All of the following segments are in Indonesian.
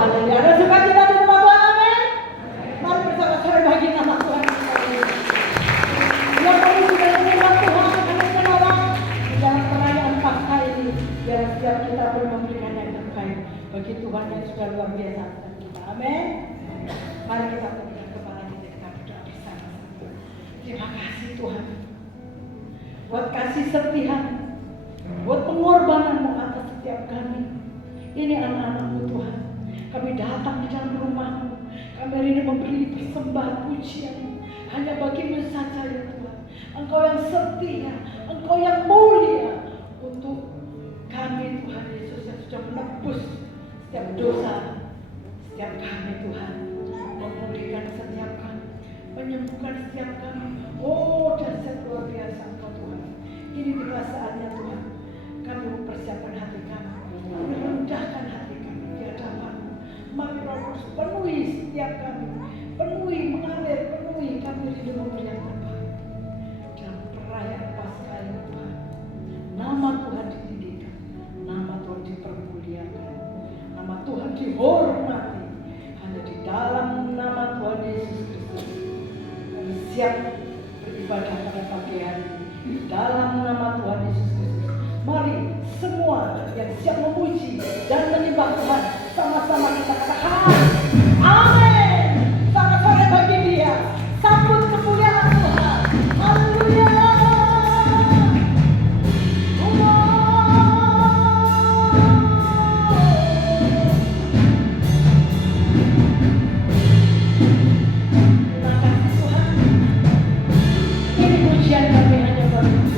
Haleluya. Ada sukacita di rumah Tuhan, amin. Mari bersama-sama bagi nama Tuhan. Yang kami sudah menerima Tuhan, kami menolong di dalam perayaan Paskah ini. Biar setiap kita pun memberikan yang terbaik bagi Tuhan yang sudah luar biasa atas kita. Amin. Mari kita berikan kepala kita berdoa bersama-sama. Terima kasih Tuhan buat kasih setiamu, buat pengorbananmu atas setiap kami. Ini anak-anakmu Tuhan. Kami datang di dalam rumahmu. Kami rindu memberi persembahan pujian hanya bagimu saja ya Tuhan. Engkau yang setia, Engkau yang mulia untuk kami Tuhan Yesus yang sudah menebus setiap dosa setiap kami Tuhan, memulihkan setiap kami, menyembuhkan setiap kami. Oh, dahsyat luar biasa Engkau Tuhan. Ini tiba saatnya Tuhan kami mempersiapkan hati kami, merendahkan hati kami di hadapan-Mu. Mari Roh Kudus penuhi setiap kami, penuhi, mengalir, penuhi kami rindu memberi yang terbaik dalam perayaan Paskah ini Tuhan. Nama Tuhan ditinggikan, nama Tuhan dipermuliakan, nama Tuhan dihormati hanya di dalam nama Tuhan Yesus Kristus. Kami siap beribadah pada pagi hari ini dalam nama Tuhan Yesus Kristus. Mari semua yang siap memuji dan menyembah Tuhan, sama-sama kita katakan amin. Selamat sore bagi Dia. Sambut kemuliaan Tuhan. Haleluya. Terima kasih Tuhan. Ini pujian kami hanya bagi-Mu.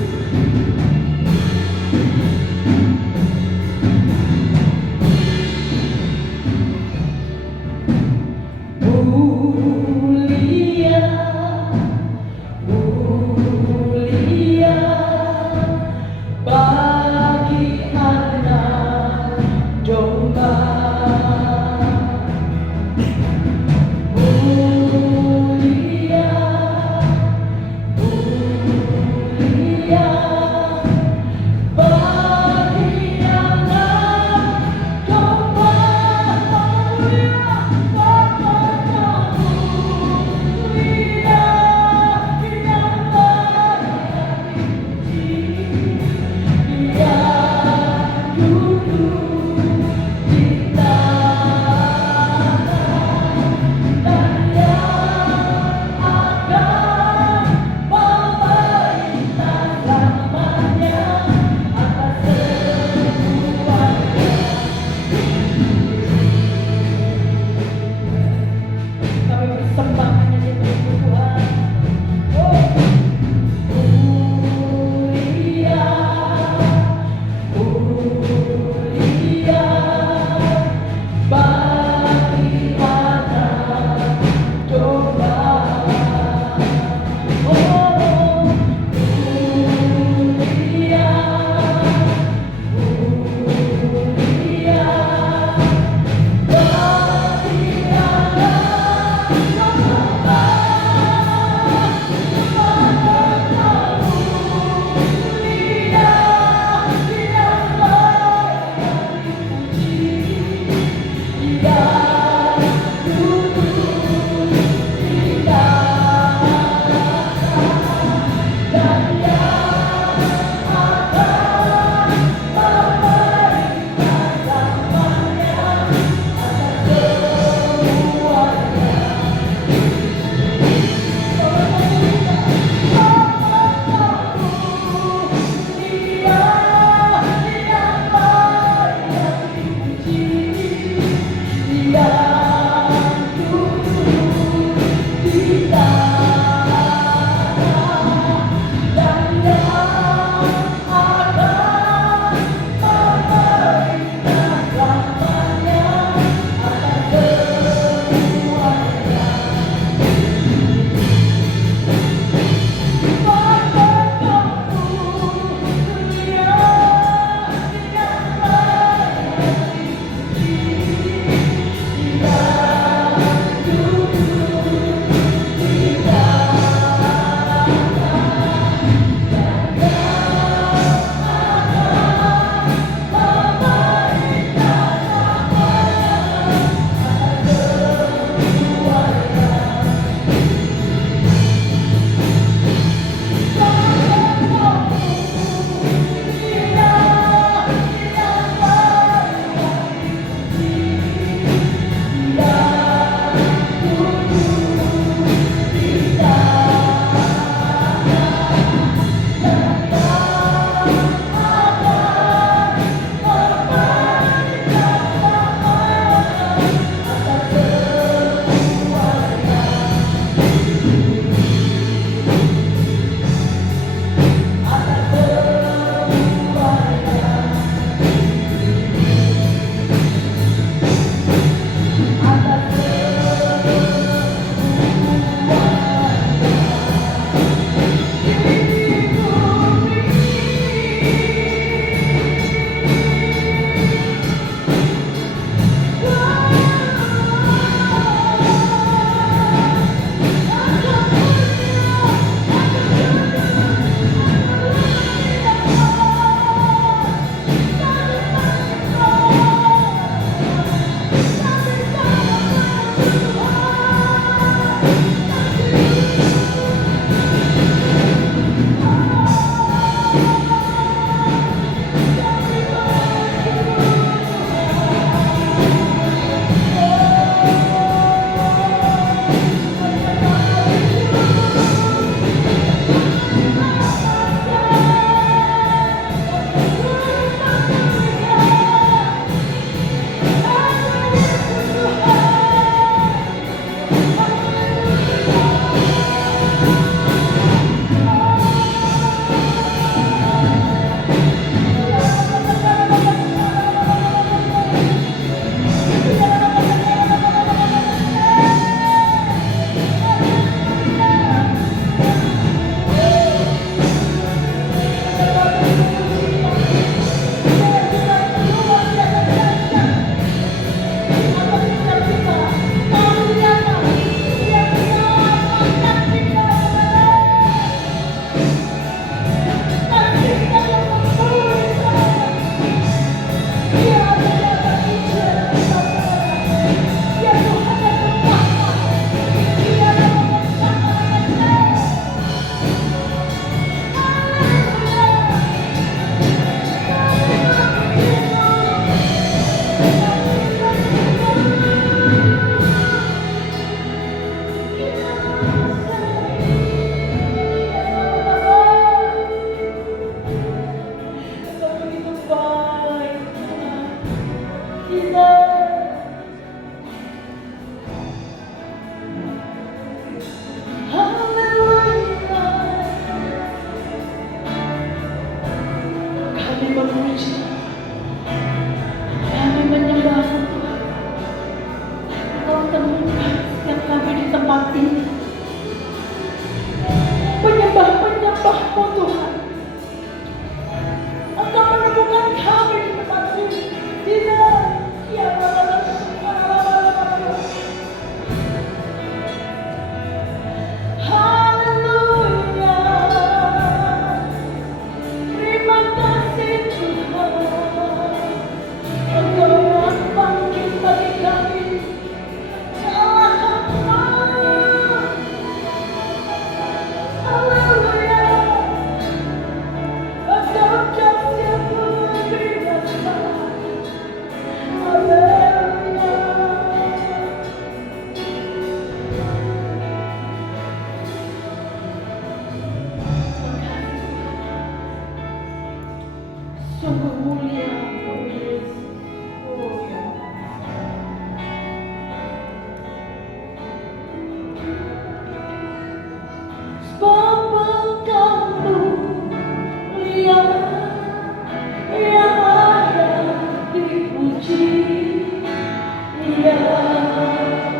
Dia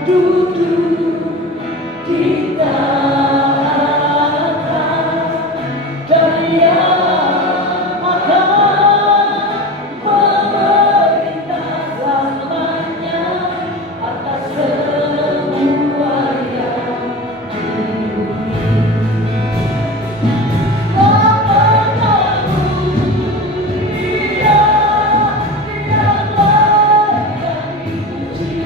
duduk di tangan dan Dia akan memerintah selamanya atas semua yang di bumi. Bapa kamu, Dia layak dipuji.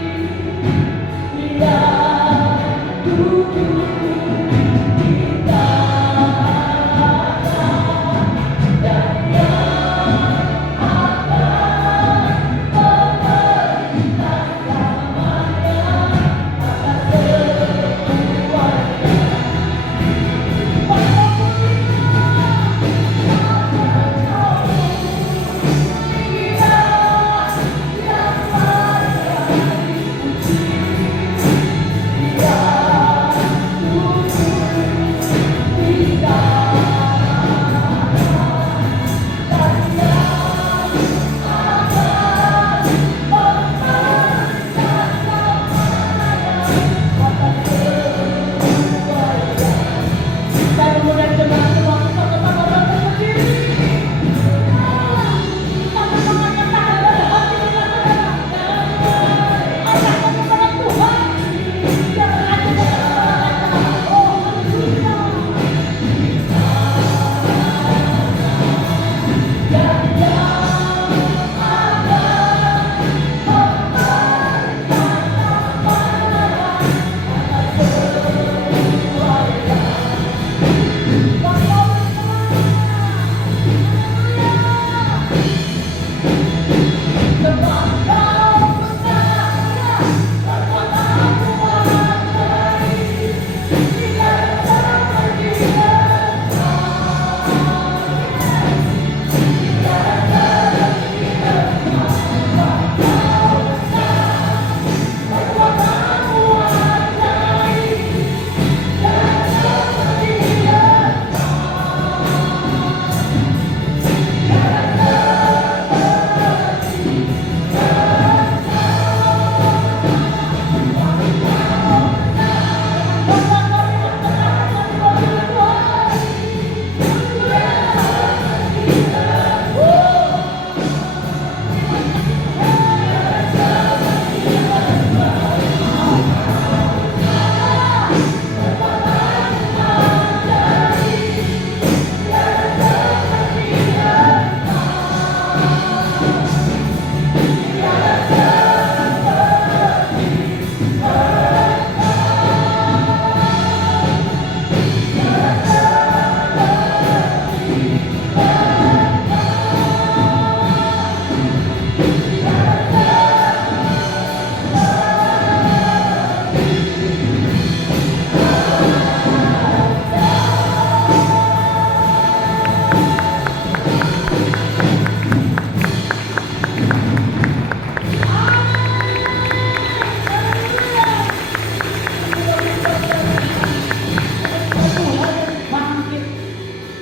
Dia duduk di tangan dan Dia akan memerintah selamanya atas semuanya. Saya kemudian jemaat semua sama-sama datang ke sini. Sama-sama nyatakan dari hati kita saudara. Arahkan kepada Tuhan. Jangan hanya kata-kata. Oh, haleluya. Dan Dia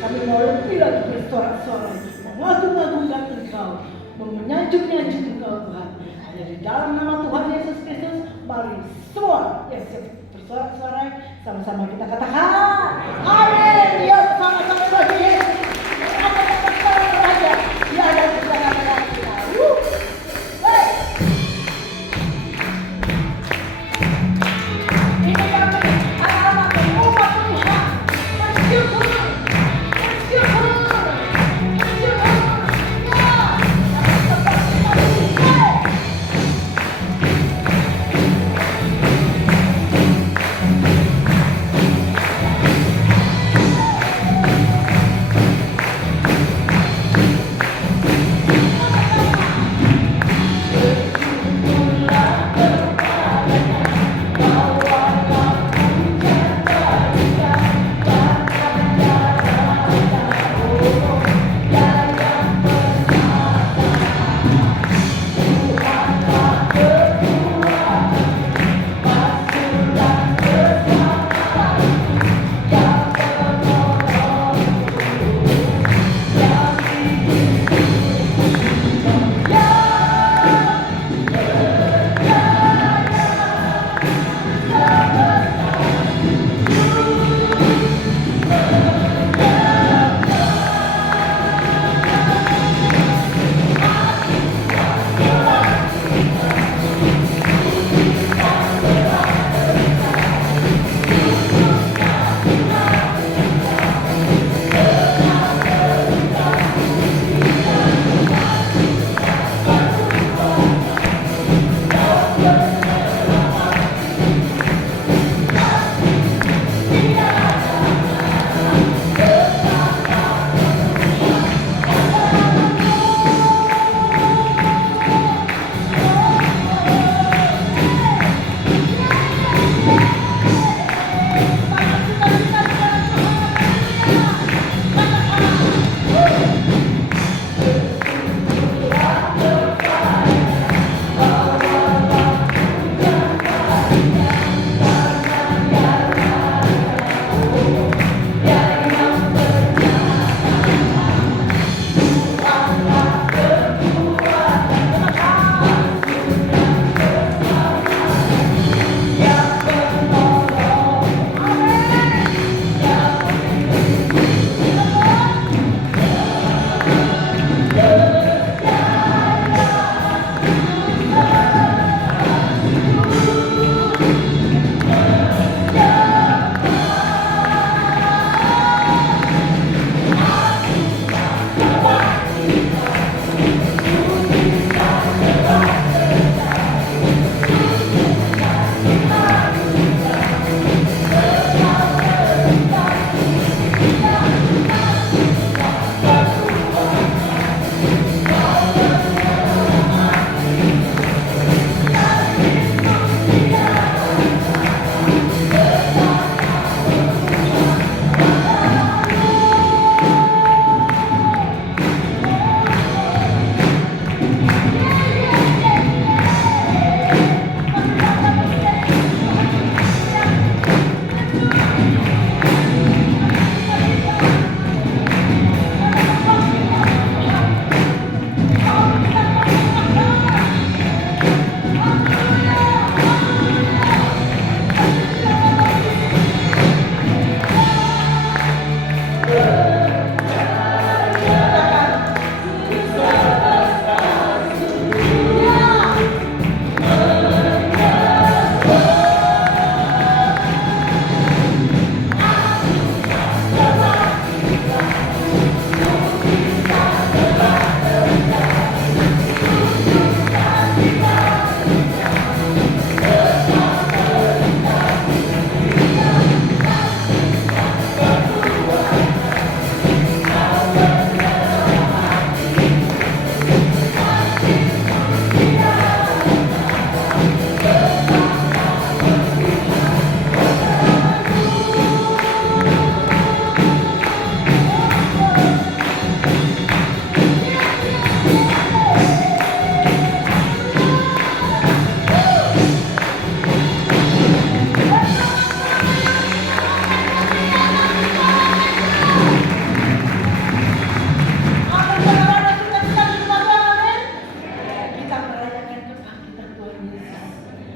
kami mau lebih lagi bersorak-sorai, mengagung-agungkan Engkau, menyanjung-nyanjung Engkau Tuhan. Hanya di dalam nama Tuhan Yesus Kristus, mari semua yang siap bersorak-sorai, sama-sama kita katakan, amin. Ya, sama-sama bagi Yesus. Kata-kata saja, Dia ada di tengah-tengah kita. Hey. Ini kami, anak-anak umat Tuhan, bersyukur.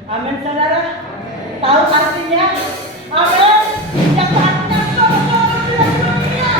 Amin, saudara. Tahu artinya? Amin. Yang artinya soal dunia.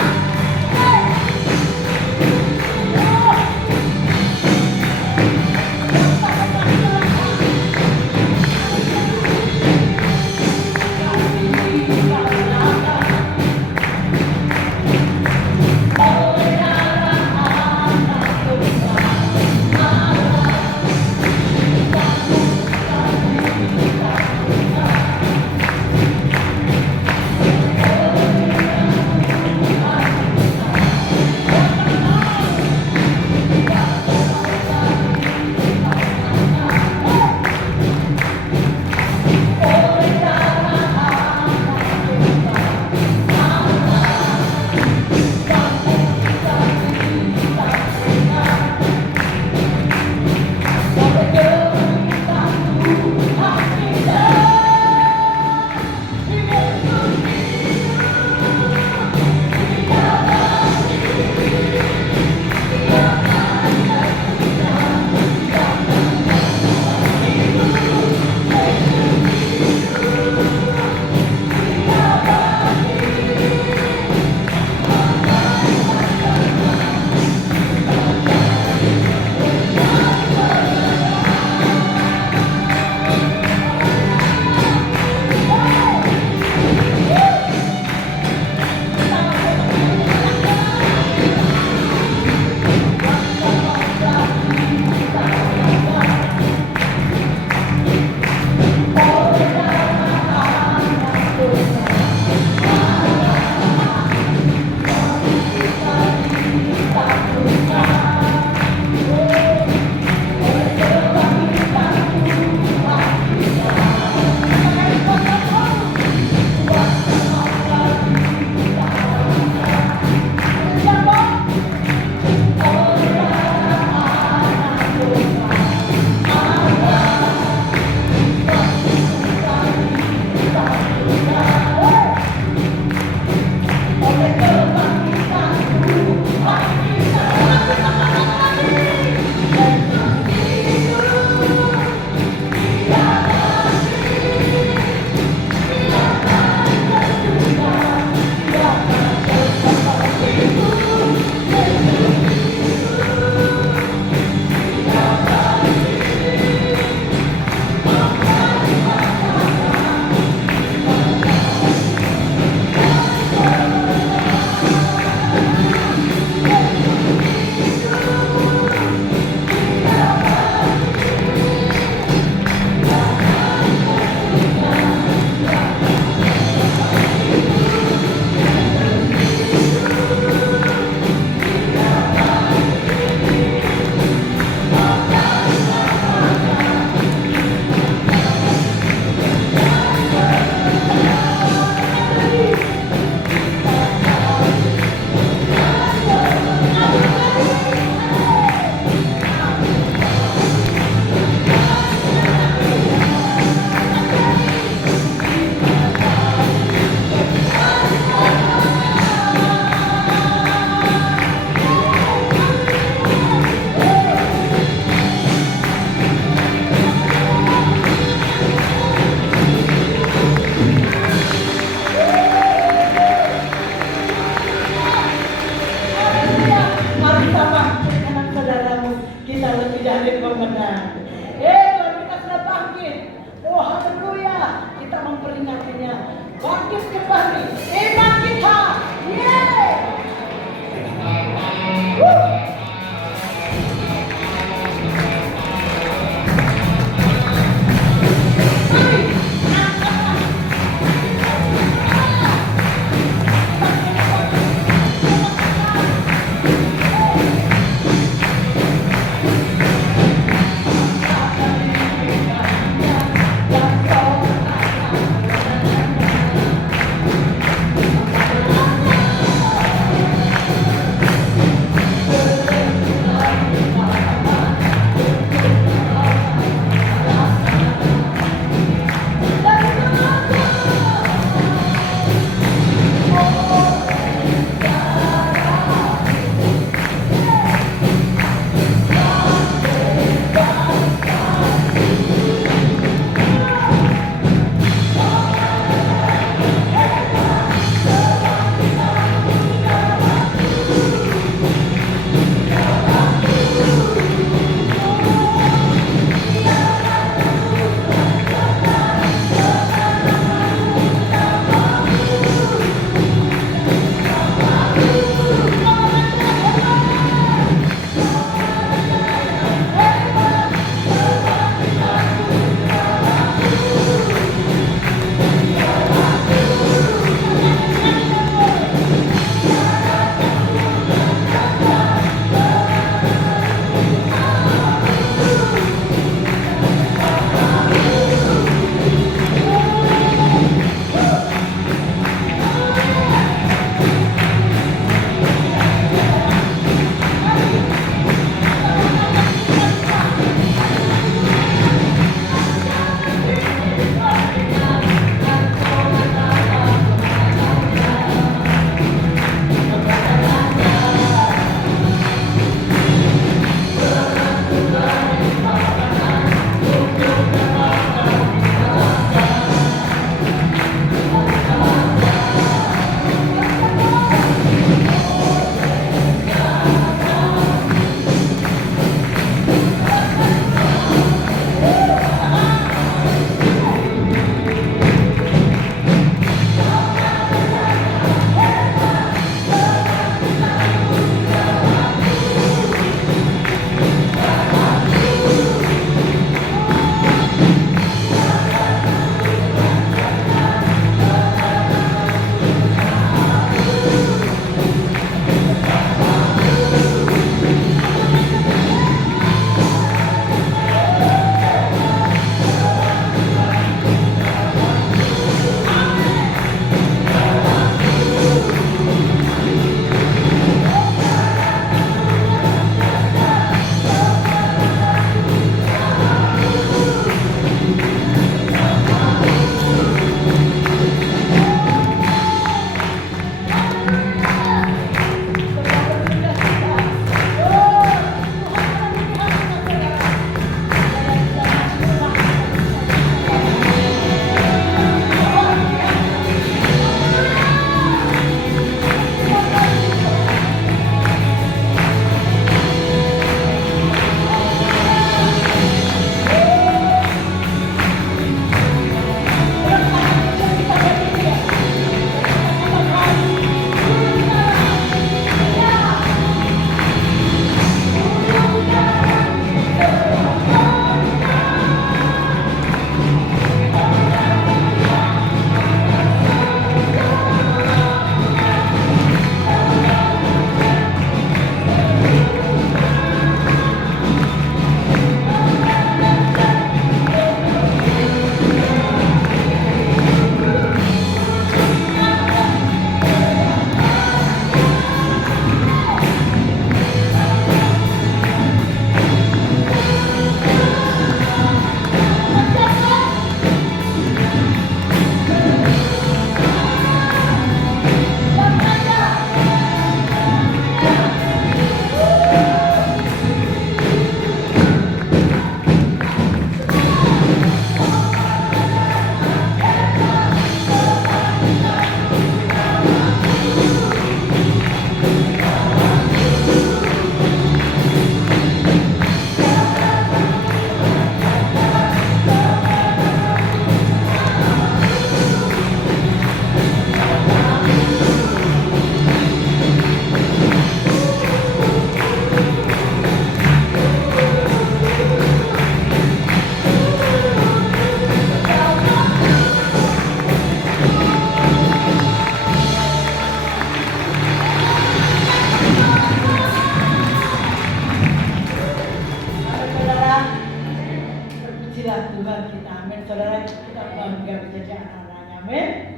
saudara kita bangga menjadi anak-anaknya. Amin.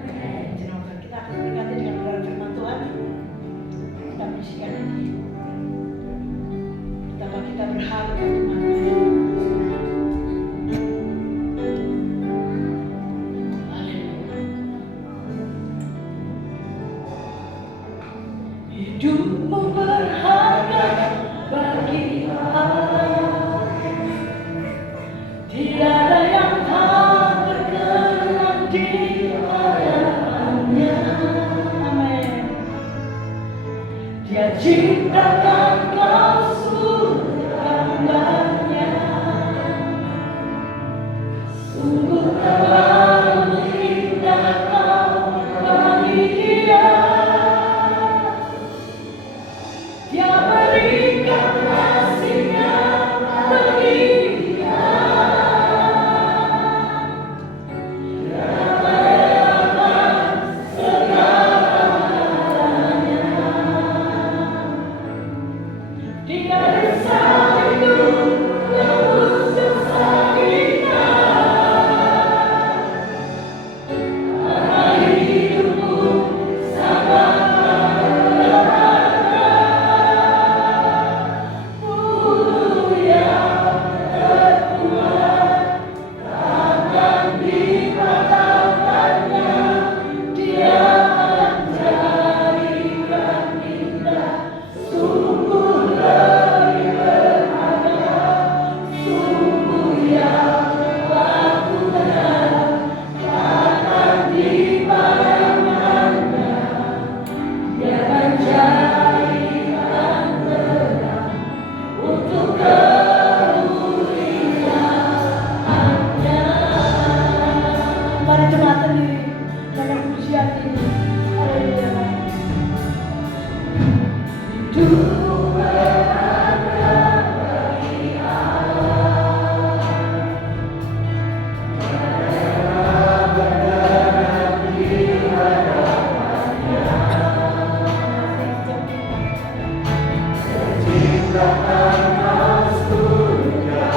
Semoga kita akan berkati dengan benar firman Tuhan. Kita bisikan ini. Betapa kita berharga Tuhan. Hidupmu berharga bagi Allah. Tiada yang tak berkenan di hadapannya. Amin. Dia ciptakan kau sungguh gambarnya. Sungguh terlalu indah kau bagi dia. Dia berikan kasih-Nya bagi dia. Dia merelakan segalanya. Dia risau itu tebus dosa kita. Karena hidupmu sangat mari jemaat sendiri dalam pujian ini. Haleluya. Hidup berharga bagi Allah. Benar-benar di hadapannya. Terciptakan kau surga.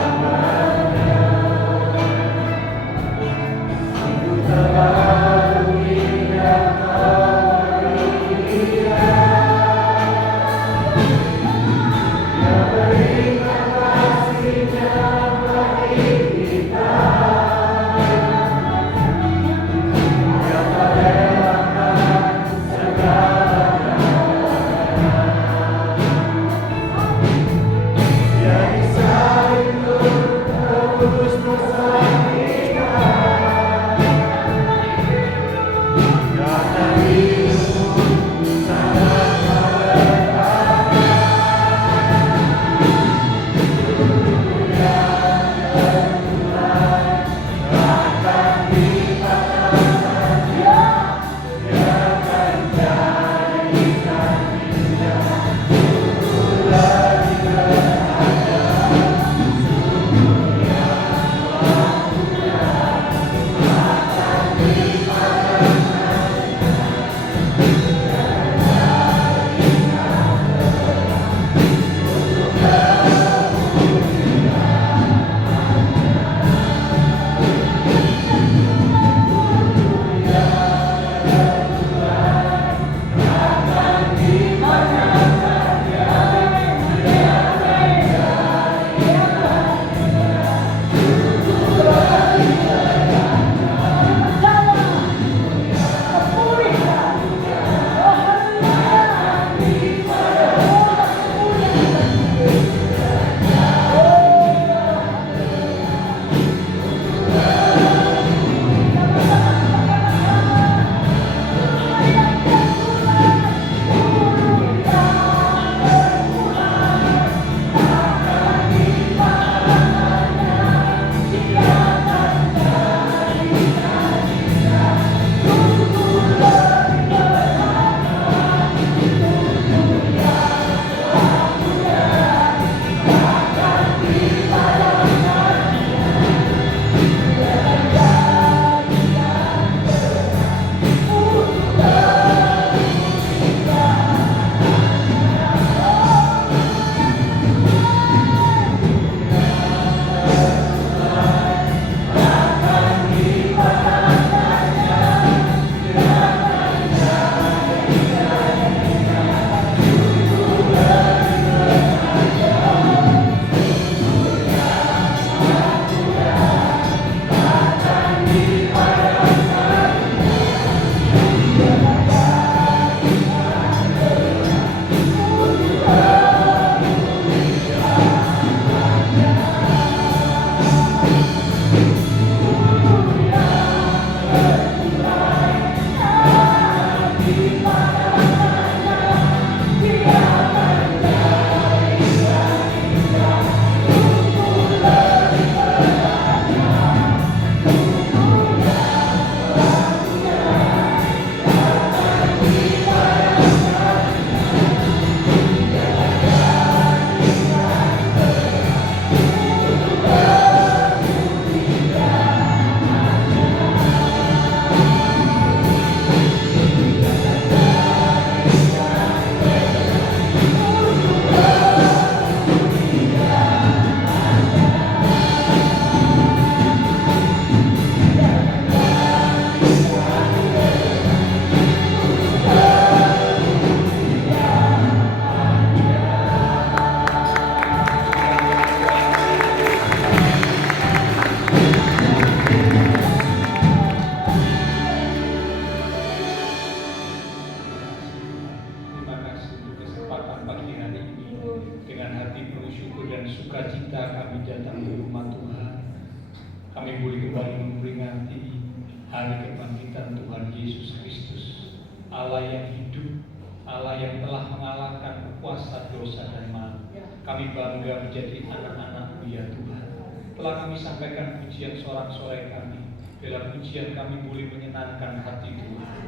dosa dan malu. Kami bangga menjadi anak-anak-Mu ya Tuhan. Telah kami sampaikan pujian sorak-sorai kami. Dalam pujian kami boleh menyenangkan hati Tuhan.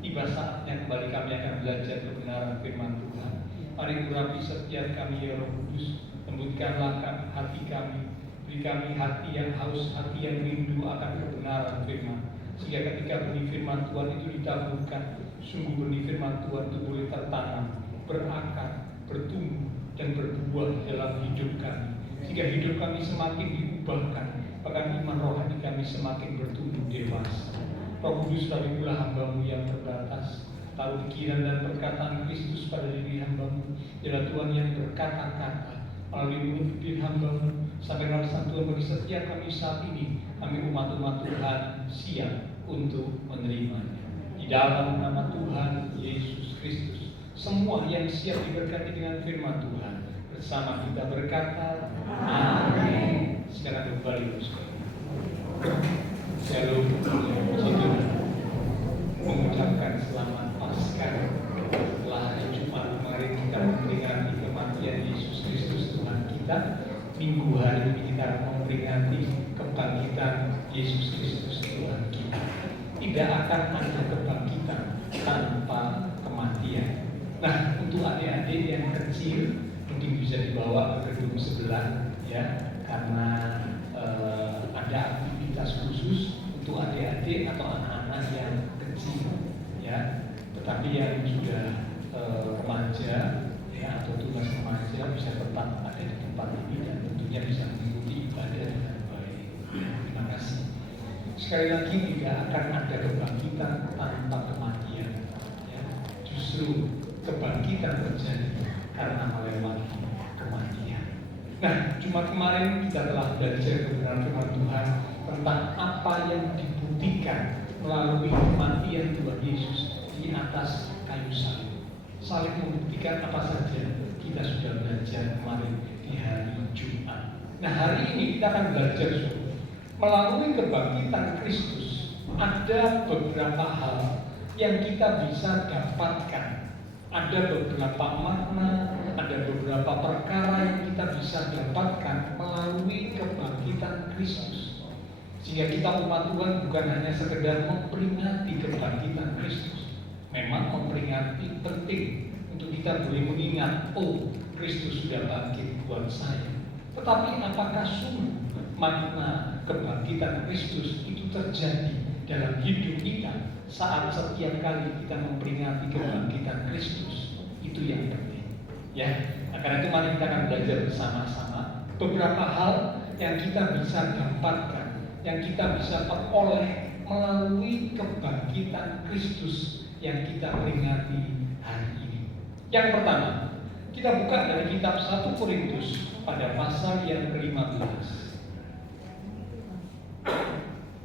Tiba saatnya kembali kami akan belajar kebenaran firman Tuhan. Mari urapi setiap kami ya Roh Kudus. Lembutkanlah hati kami. Beri kami hati yang haus, hati yang rindu akan kebenaran firman. Sehingga ketika benih firman Tuhan itu ditaburkan, sungguh benih firman Tuhan itu boleh tertanam, berakar, bertumbuh, dan berbuah dalam hidup kami. Sehingga hidup kami semakin diubahkan, bahkan iman rohani kami semakin bertumbuh dewasa. Roh Kudus, kami pula hamba-Mu yang terbatas. Taruh pikiran dan perkataan Kristus pada diri hamba-Mu. Ialah Tuhan yang berkata-kata melalui mulut bibir hamba-Mu. Sampaikan pesan Tuhan bagi setiap kami saat ini. Kami umat-umat Tuhan siap untuk menerimanya. Di dalam nama Tuhan Yesus Kristus, semua yang siap diberkati dengan firman Tuhan bersama kita berkata amin. Silakan kembali Shalom. Mengucapkan selamat Paskah. Setelah hari Jumat kemarin kita memperingati kematian Yesus Kristus Tuhan kita, minggu hari ini kita memperingati kebangkitan Yesus Kristus Tuhan kita. Tidak akan ada kebangkitan tanpa kematian. Nah, untuk adik-adik yang kecil mungkin bisa dibawa ke gedung sebelah ya, karena ada aktivitas khusus untuk adik-adik atau anak-anak yang kecil ya. Tetapi yang sudah remaja ya atau tugas remaja bisa tetap ada di tempat ini dan tentunya bisa mengikuti ibadah dengan baik. Terima kasih. Sekali lagi, tidak akan ada kebangkitan tanpa kematian ya. Justru kebangkitan terjadi karena melewati kematian. Nah, Jumat kemarin kita telah belajar kebenaran firman Tuhan tentang apa yang dibuktikan melalui kematian Tuhan Yesus di atas kayu salib. Salib membuktikan apa saja kita sudah belajar kemarin di hari Jumat. Nah, hari ini kita akan belajar melalui kebangkitan Kristus. Ada beberapa hal yang kita bisa dapatkan. Ada beberapa makna, ada beberapa perkara yang kita bisa dapatkan melalui kebangkitan Kristus. Sehingga kita umat Tuhan bukan hanya sekedar memperingati kebangkitan Kristus. Memang memperingati penting untuk kita boleh mengingat, oh Kristus sudah bangkit buat saya. Tetapi apakah sungguh makna kebangkitan Kristus itu terjadi dalam hidup kita saat setiap kali kita memperingati kebangkitan Kristus? Itu yang penting ya. Nah, karena itu mari kita akan belajar bersama-sama beberapa hal yang kita bisa dapatkan, yang kita bisa peroleh melalui kebangkitan Kristus yang kita peringati hari ini. Yang pertama, kita buka dari kitab 1 Korintus pada pasal yang ke-15.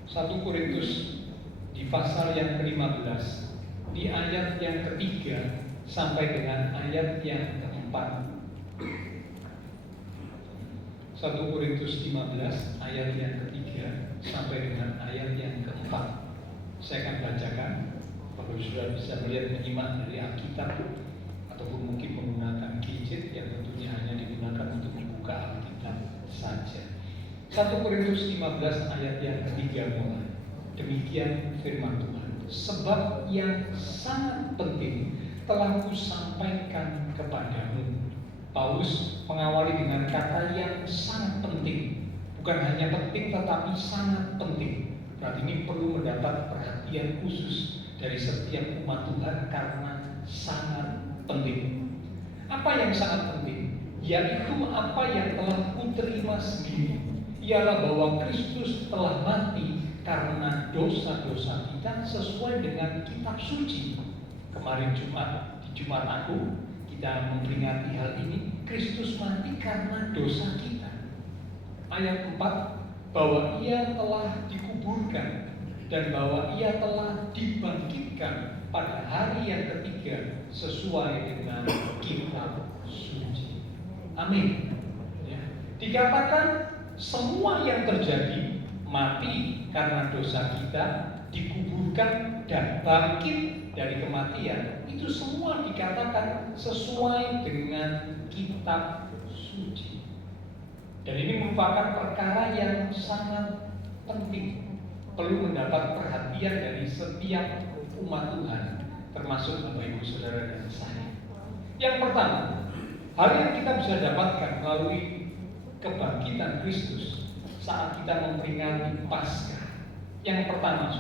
1 Korintus di pasal yang ke-15, di ayat yang ketiga sampai dengan ayat yang keempat. 1 Korintus 15 ayat yang ketiga sampai dengan ayat yang keempat. Saya akan bacakan. Bapak sudah bisa melihat, menyimak dari Alkitab ataupun mungkin menggunakan gadget yang tentunya hanya digunakan untuk membuka Alkitab saja. 1 Korintus 15 ayat yang ketiga mulai. Demikian firman Tuhan. Sebab yang sangat penting telah kusampaikan kepadamu. Paulus mengawali dengan kata yang sangat penting. Bukan hanya penting tetapi sangat penting. Berarti ini perlu mendapat perhatian khusus dari setiap umat Tuhan karena sangat penting. Apa yang sangat penting? Yaitu apa yang telah kuterima sendiri. Ialah bahwa Kristus telah mati karena dosa-dosa kita sesuai dengan kitab suci. Kemarin Jumat, di Jumat Agung, kita memperingati hal ini. Kristus mati karena dosa kita. Ayat 4, bahwa ia telah dikuburkan dan bahwa ia telah dibangkitkan pada hari yang ketiga sesuai dengan kitab suci. Amin ya. Dikatakan semua yang terjadi mati karena dosa kita, dikuburkan dan bangkit dari kematian, itu semua dikatakan sesuai dengan kitab suci. Dan ini merupakan perkara yang sangat penting, perlu mendapat perhatian dari setiap umat Tuhan, termasuk Bapak Ibu Saudara dan saya. Yang pertama, hal yang kita bisa dapatkan melalui kebangkitan Kristus saat kita memperingati Paskah, yang pertama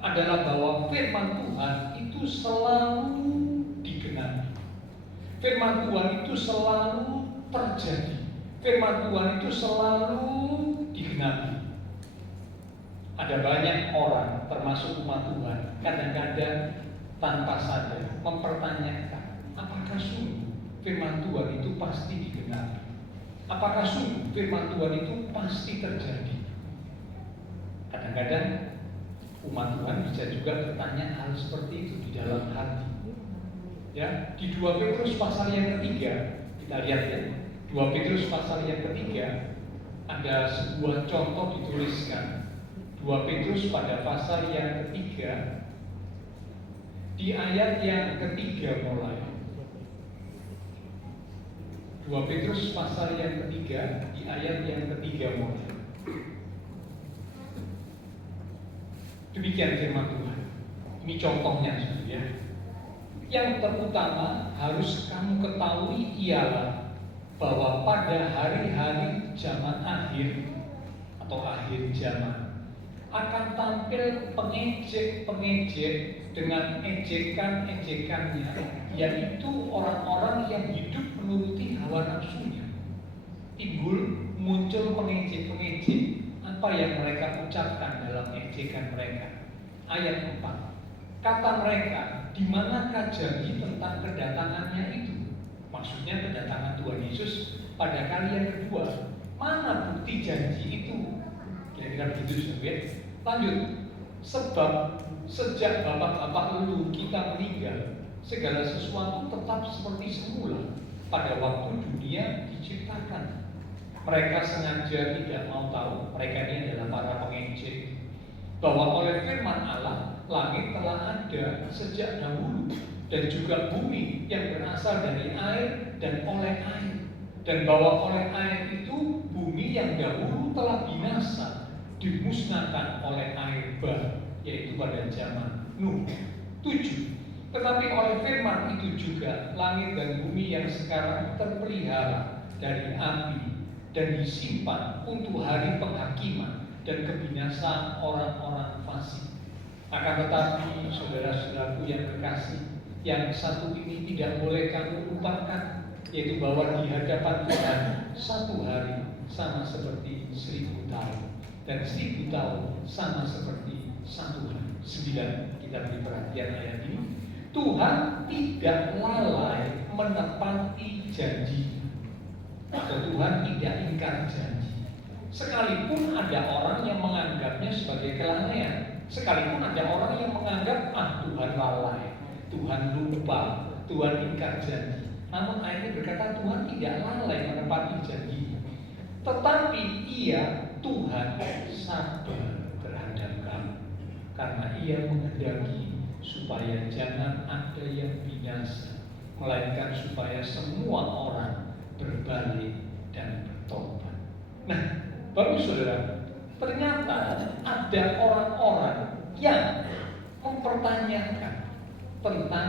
adalah bahwa firman Tuhan itu selalu digenapi. Firman Tuhan itu selalu terjadi. Firman Tuhan itu selalu digenapi. Ada banyak orang, termasuk umat Tuhan, kadang-kadang tanpa sadar mempertanyakan, apakah sungguh firman Tuhan itu pasti digenapi? Apakah sungguh firman Tuhan itu pasti terjadi? Kadang-kadang umat Tuhan bisa juga bertanya hal seperti itu di dalam hati. Ya, di 2 Petrus pasal yang ketiga, kita lihat ya. 2 Petrus pasal yang ketiga ada sebuah contoh dituliskan. 2 Petrus pada pasal yang ketiga di ayat yang ketiga mulai. 2 Petrus pasal yang ketiga di ayat yang ketiga mulai. Demikian firman Tuhan. Ini contohnya ya. Yang terutama harus kamu ketahui ialah bahwa pada hari-hari zaman akhir atau akhir zaman akan tampil pengejek-pengejek dengan ejekan-ejekannya, yaitu orang-orang yang hidup menuruti hawa nafsunya. Muncul pengejek-pengejek. Apa yang mereka ucapkan dalam ejekan mereka? Ayat 4. Kata mereka, di manakah janji tentang kedatangannya itu? Maksudnya kedatangan Tuhan Yesus pada kali yang kedua. Mana bukti janji itu? Kira-kira begitu saudara. Lanjut. Sebab sejak bapak-bapak leluhur kita meninggal, segala sesuatu tetap seperti semula pada waktu dunia diciptakan. Mereka sengaja tidak mau tahu, mereka ini adalah para pengejek, bahwa oleh firman Allah langit telah ada sejak dahulu, dan juga bumi yang berasal dari air dan oleh air, dan bahwa oleh air itu bumi yang dahulu telah binasa dimusnahkan oleh air bah, yaitu pada zaman Nuh. 7. Tetapi oleh firman itu juga langit dan bumi yang sekarang terpelihara dari api dan disimpan untuk hari penghakiman dan kebinasaan orang-orang fasik. Akan tetapi saudara-saudaraku yang kekasih, yang satu ini tidak boleh kamu lupakan, yaitu bahwa di hadapan Tuhan satu hari sama seperti 1000 tahun, dan 1000 tahun sama seperti satu hari. 9. Kita beri perhatian ayat ini. Tuhan tidak lalai menepati janji, atau Tuhan tidak ingkar janji. Sekalipun ada orang yang menganggapnya sebagai kelalaian, sekalipun ada orang yang menganggap Tuhan lalai, Tuhan lupa, Tuhan ingkar janji. Namun ayat ini berkata Tuhan tidak lalai menepati janji. Tetapi Tuhan sabar terhadap kamu, karena Ia menghendaki supaya jangan ada yang binasa, melainkan supaya semua orang berbalik dan bertobat. Nah, Bapak Saudara, ternyata ada orang-orang yang mempertanyakan tentang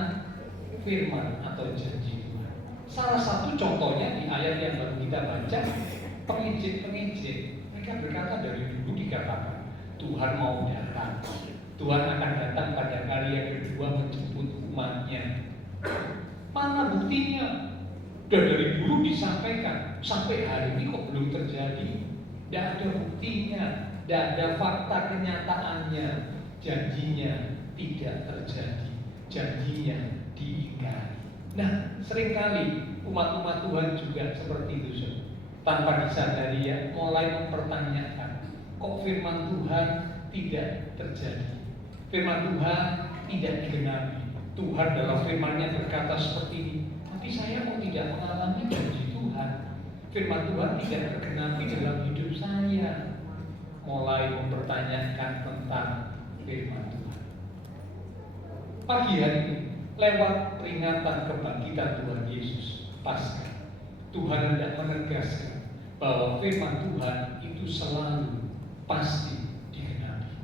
firman atau janji Tuhan. Salah satu contohnya di ayat yang baru kita baca, pengejek-pengejek. Mereka berkata dari dulu dikatakan Tuhan mau datang, Tuhan akan datang pada kali yang kedua menjemput umatnya. Mana buktinya? Dan dari dulu disampaikan, sampai hari ini kok belum terjadi. Tidak ada buktinya, tidak ada fakta kenyataannya. Janjinya tidak terjadi, janjinya diingkari. Nah, seringkali umat-umat Tuhan juga seperti itu, tanpa disadari mulai mempertanyakan, kok firman Tuhan tidak terjadi, firman Tuhan tidak digenapi. Tuhan dalam firman-Nya berkata seperti ini, tapi saya kok tidak mengalami janji Tuhan. Firman Tuhan tidak tergenapi dalam hidup saya. mulai mempertanyakan tentang firman Tuhan. Pagi hari ini, lewat peringatan kebangkitan Tuhan Yesus Paskah, Tuhan hendak menegaskan bahwa firman Tuhan itu selalu pasti digenapi.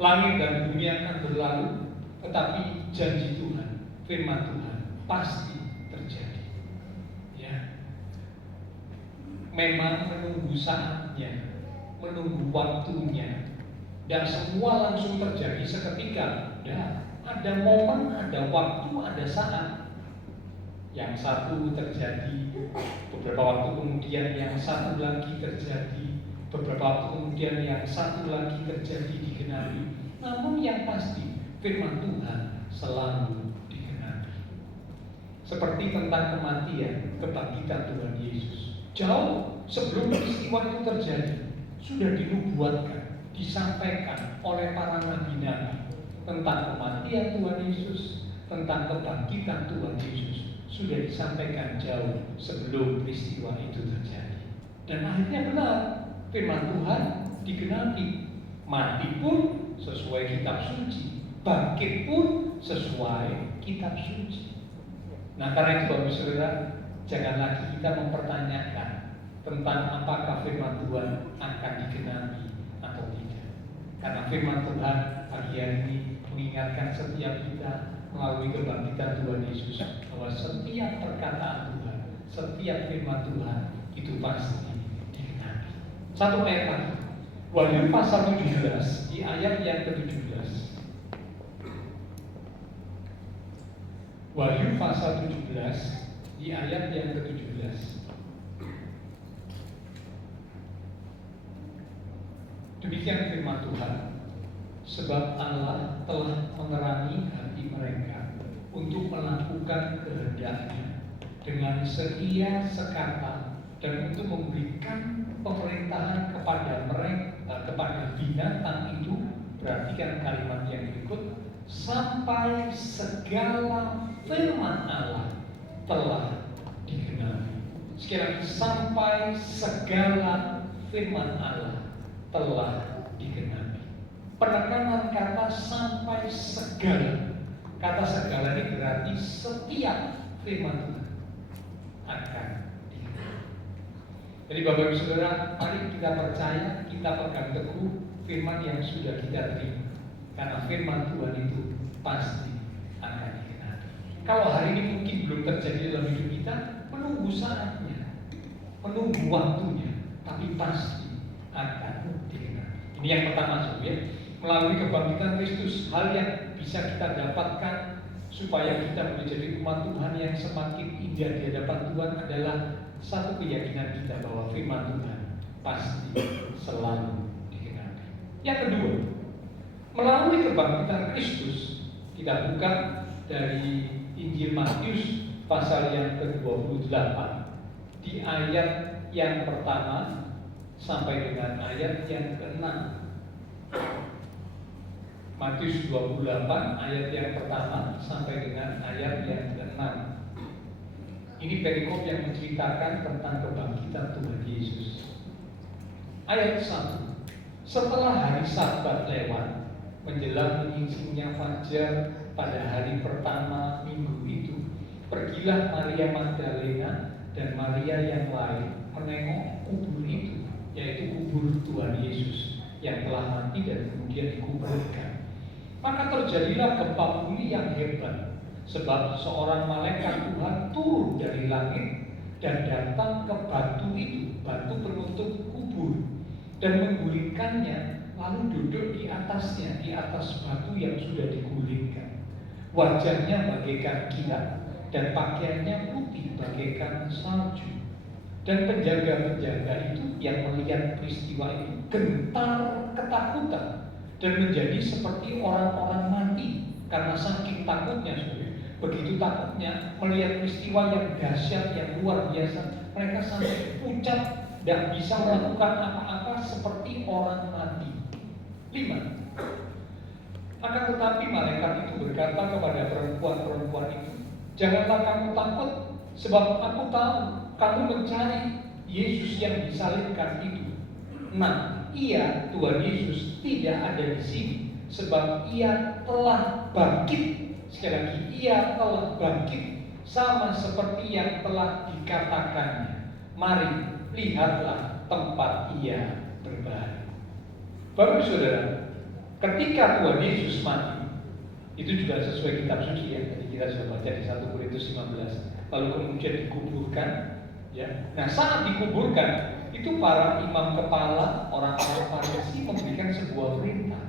Langit dan bumi akan berlalu, tetapi janji Tuhan, firman Tuhan pasti terjadi. Ya, memang menunggu saatnya, menunggu waktunya, dan semua langsung terjadi seketika. Ya, ada momen, ada waktu, ada saat. Yang satu terjadi, beberapa waktu kemudian yang satu lagi terjadi, beberapa waktu kemudian yang satu lagi terjadi digenapi. Namun yang pasti firman Tuhan selalu digenapi. Seperti tentang kematian, kebangkitan Tuhan Yesus, jauh sebelum peristiwa itu terjadi sudah dinubuatkan, disampaikan oleh para nabi-nabi tentang kematian Tuhan Yesus, tentang kebangkitan Tuhan Yesus, sudah disampaikan jauh sebelum peristiwa itu terjadi. Dan akhirnya benar, firman Tuhan digenapi. Mati pun sesuai kitab suci, bangkit pun sesuai kitab suci. Nah, karena itu Bapak Saudara, jangan lagi kita mempertanyakan tentang apakah firman Tuhan akan digenapi atau tidak. Karena firman Tuhan pagi hari ini mengingatkan setiap kita melalui kebangkitan Tuhan Yesus bahwa setiap perkataan Tuhan, setiap firman Tuhan itu pasti digenapi. Satu ayat lagi, Wahyu pasal 17 di ayat yang ke-17. Wahyu pasal 17 di ayat yang ke-17. Demikian firman Tuhan, sebab Allah telah menerangi hati mereka untuk melakukan kehendaknya dengan setia sekata dan untuk memberikan pemerintahan kepada mereka, kepada binatang itu. Perhatikan kalimat yang berikut, sampai segala firman Allah telah digenapi. Sekali lagi, sampai segala firman Allah telah digenapi. Penekanan kata sampai segala. Kata segala ini berarti setiap firman Tuhan akan digenapi. Jadi Bapak Ibu Saudara, mari kita percaya, kita pegang teguh firman yang sudah kita terima. Karena firman Tuhan itu pasti akan digenapi. Kalau hari ini mungkin belum terjadi dalam hidup kita, menunggu saatnya, menunggu waktunya, tapi pasti akan digenapi. Ini yang pertama, ya. Melalui kebangkitan Kristus, hal yang bisa kita dapatkan supaya kita menjadi umat Tuhan yang semakin indah di hadapan Tuhan adalah satu keyakinan kita bahwa firman Tuhan pasti selalu digenapi. Yang kedua, melalui kebangkitan Kristus, kita buka dari Injil Matius pasal yang ke-28 di ayat yang pertama sampai dengan ayat yang ke-6. Matius 28 ayat yang pertama sampai dengan ayat yang ke-6. Ini perikop yang menceritakan tentang kebangkitan Tuhan Yesus. Ayat 1. Setelah hari Sabat lewat, menjelang menyingsingnya fajar pada hari pertama minggu itu, pergilah Maria Magdalena dan Maria yang lain menengok kubur itu, yaitu kubur Tuhan Yesus yang telah mati dan kemudian dikuburkan. Maka terjadilah gempa bumi yang hebat, sebab seorang malaikat Tuhan turun dari langit dan datang ke batu itu, batu penutup kubur, dan menggulingkannya, lalu duduk di atasnya, di atas batu yang sudah digulingkan. Wajahnya bagaikan kilat dan pakaiannya putih bagaikan salju. Dan penjaga-penjaga itu yang melihat peristiwa itu gentar ketakutan dan menjadi seperti orang-orang mati karena saking takutnya. Begitu takutnya melihat peristiwa yang dahsyat, yang luar biasa, mereka sampai pucat, tidak bisa melakukan apa-apa seperti orang mati. 5. Akan tetapi malaikat itu berkata kepada perempuan-perempuan itu, janganlah kamu takut, sebab aku tahu kamu mencari Yesus yang disalibkan itu. 6. Ia, Tuhan Yesus, tidak ada di sini sebab ia telah bangkit. Sekali lagi, ia telah bangkit sama seperti yang telah dikatakannya. Mari, lihatlah tempat ia berbaring. Bapak Saudara, ketika Tuhan Yesus mati, itu juga sesuai kitab suci ya. Tadi kita sudah baca di 1 Korintus 15. Lalu kemudian dikuburkan, ya. Nah, saat dikuburkan, itu para imam kepala, orang-orang Farisi memberikan sebuah perintah.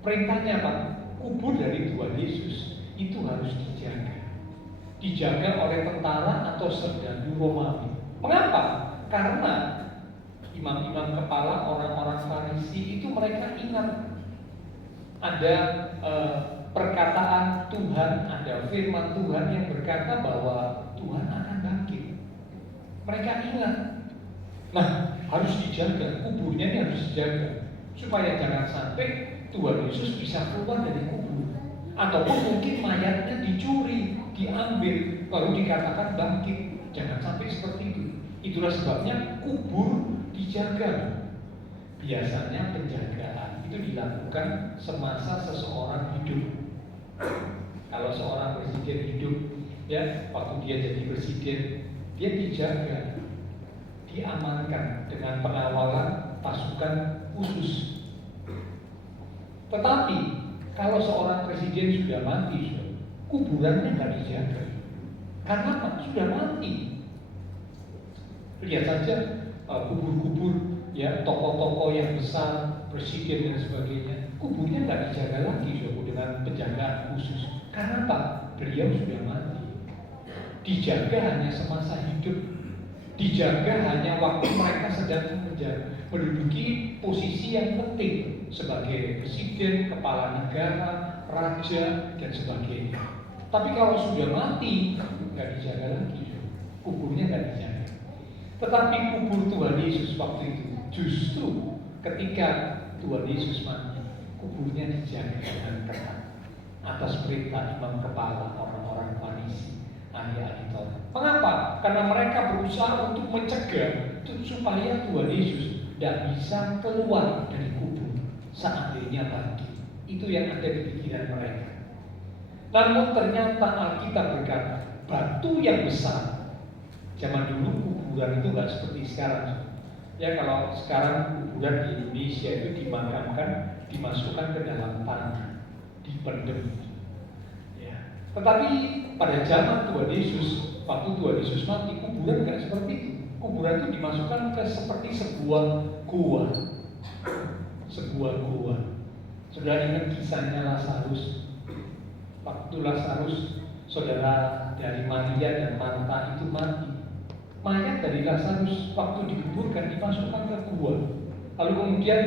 Perintahnya apa? Kubur dari Tuhan Yesus itu harus dijaga oleh tentara atau serdadu Romawi. Mengapa? Karena imam-imam kepala, orang-orang Farisi itu mereka ingat ada perkataan Tuhan, ada firman Tuhan yang berkata bahwa Tuhan akan bangkit. Mereka ingat. Nah, harus dijaga, kuburnya ini harus dijaga supaya jangan sampai Tuhan Yesus bisa keluar dari kubur, ataupun mungkin mayatnya dicuri, diambil, lalu dikatakan bangkit. Jangan sampai seperti itu. Itulah sebabnya kubur dijaga. Biasanya penjagaan itu dilakukan semasa seseorang hidup. Kalau seorang presiden hidup, ya, waktu dia jadi presiden, dia dijaga, diamankan dengan pengawalan pasukan khusus. Tetapi kalau seorang presiden sudah mati, kuburannya nggak dijaga. Karena apa? Sudah mati. Lihat saja kubur-kubur, ya, tokoh-tokoh yang besar, presiden dan sebagainya, kuburnya nggak dijaga lagi dengan penjagaan khusus. Karena apa? Beliau sudah mati. Dijaga hanya semasa hidup, dijaga hanya waktu mereka sedang menduduki posisi yang penting sebagai presiden, kepala negara, raja dan sebagainya. Tapi kalau sudah mati, nggak dijaga lagi, kuburnya nggak dijaga. Tetapi kubur Tuhan Yesus waktu itu justru ketika Tuhan Yesus mati, kuburnya dijaga dengan ketat atas perintah imam kepala, orang-orang Farisi, ahli-ahli Taurat. Mengapa? Karena mereka berusaha untuk mencegah supaya Tuhan Yesus tidak bisa keluar dari kubur seandainya bangkit. Itu yang ada di pikiran mereka. Namun ternyata Alkitab berkata, batu yang besar, zaman dulu kuburan itu nggak seperti sekarang. Ya, kalau sekarang kuburan di Indonesia itu dimakamkan, dimasukkan ke dalam tanah, dipendem. Ya. Tetapi pada zaman Tuhan Yesus, waktu Tuhan Yesus mati, kuburan nggak seperti itu. Kuburan itu dimasukkan ke seperti sebuah gua, sebuah gua. Saudara ingat kisahnya Lazarus? Waktu Lazarus, saudara dari Maria dan Marta itu mati, mayat dari Lazarus waktu dikuburkan dimasukkan ke gua. Lalu kemudian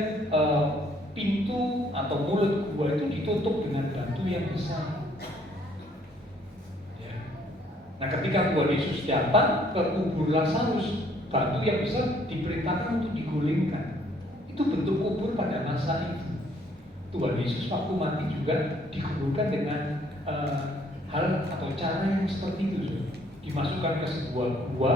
pintu atau mulut gua itu ditutup dengan batu yang besar. Ya. Nah, ketika Tuhan Yesus datang ke kubur Lazarus, batu yang besar diperintahkan untuk digulingkan. Itu bentuk kubur pada masa itu. Tuhan Yesus waktu mati juga dikuburkan dengan hal atau cara yang seperti itu, dimasukkan ke sebuah gua,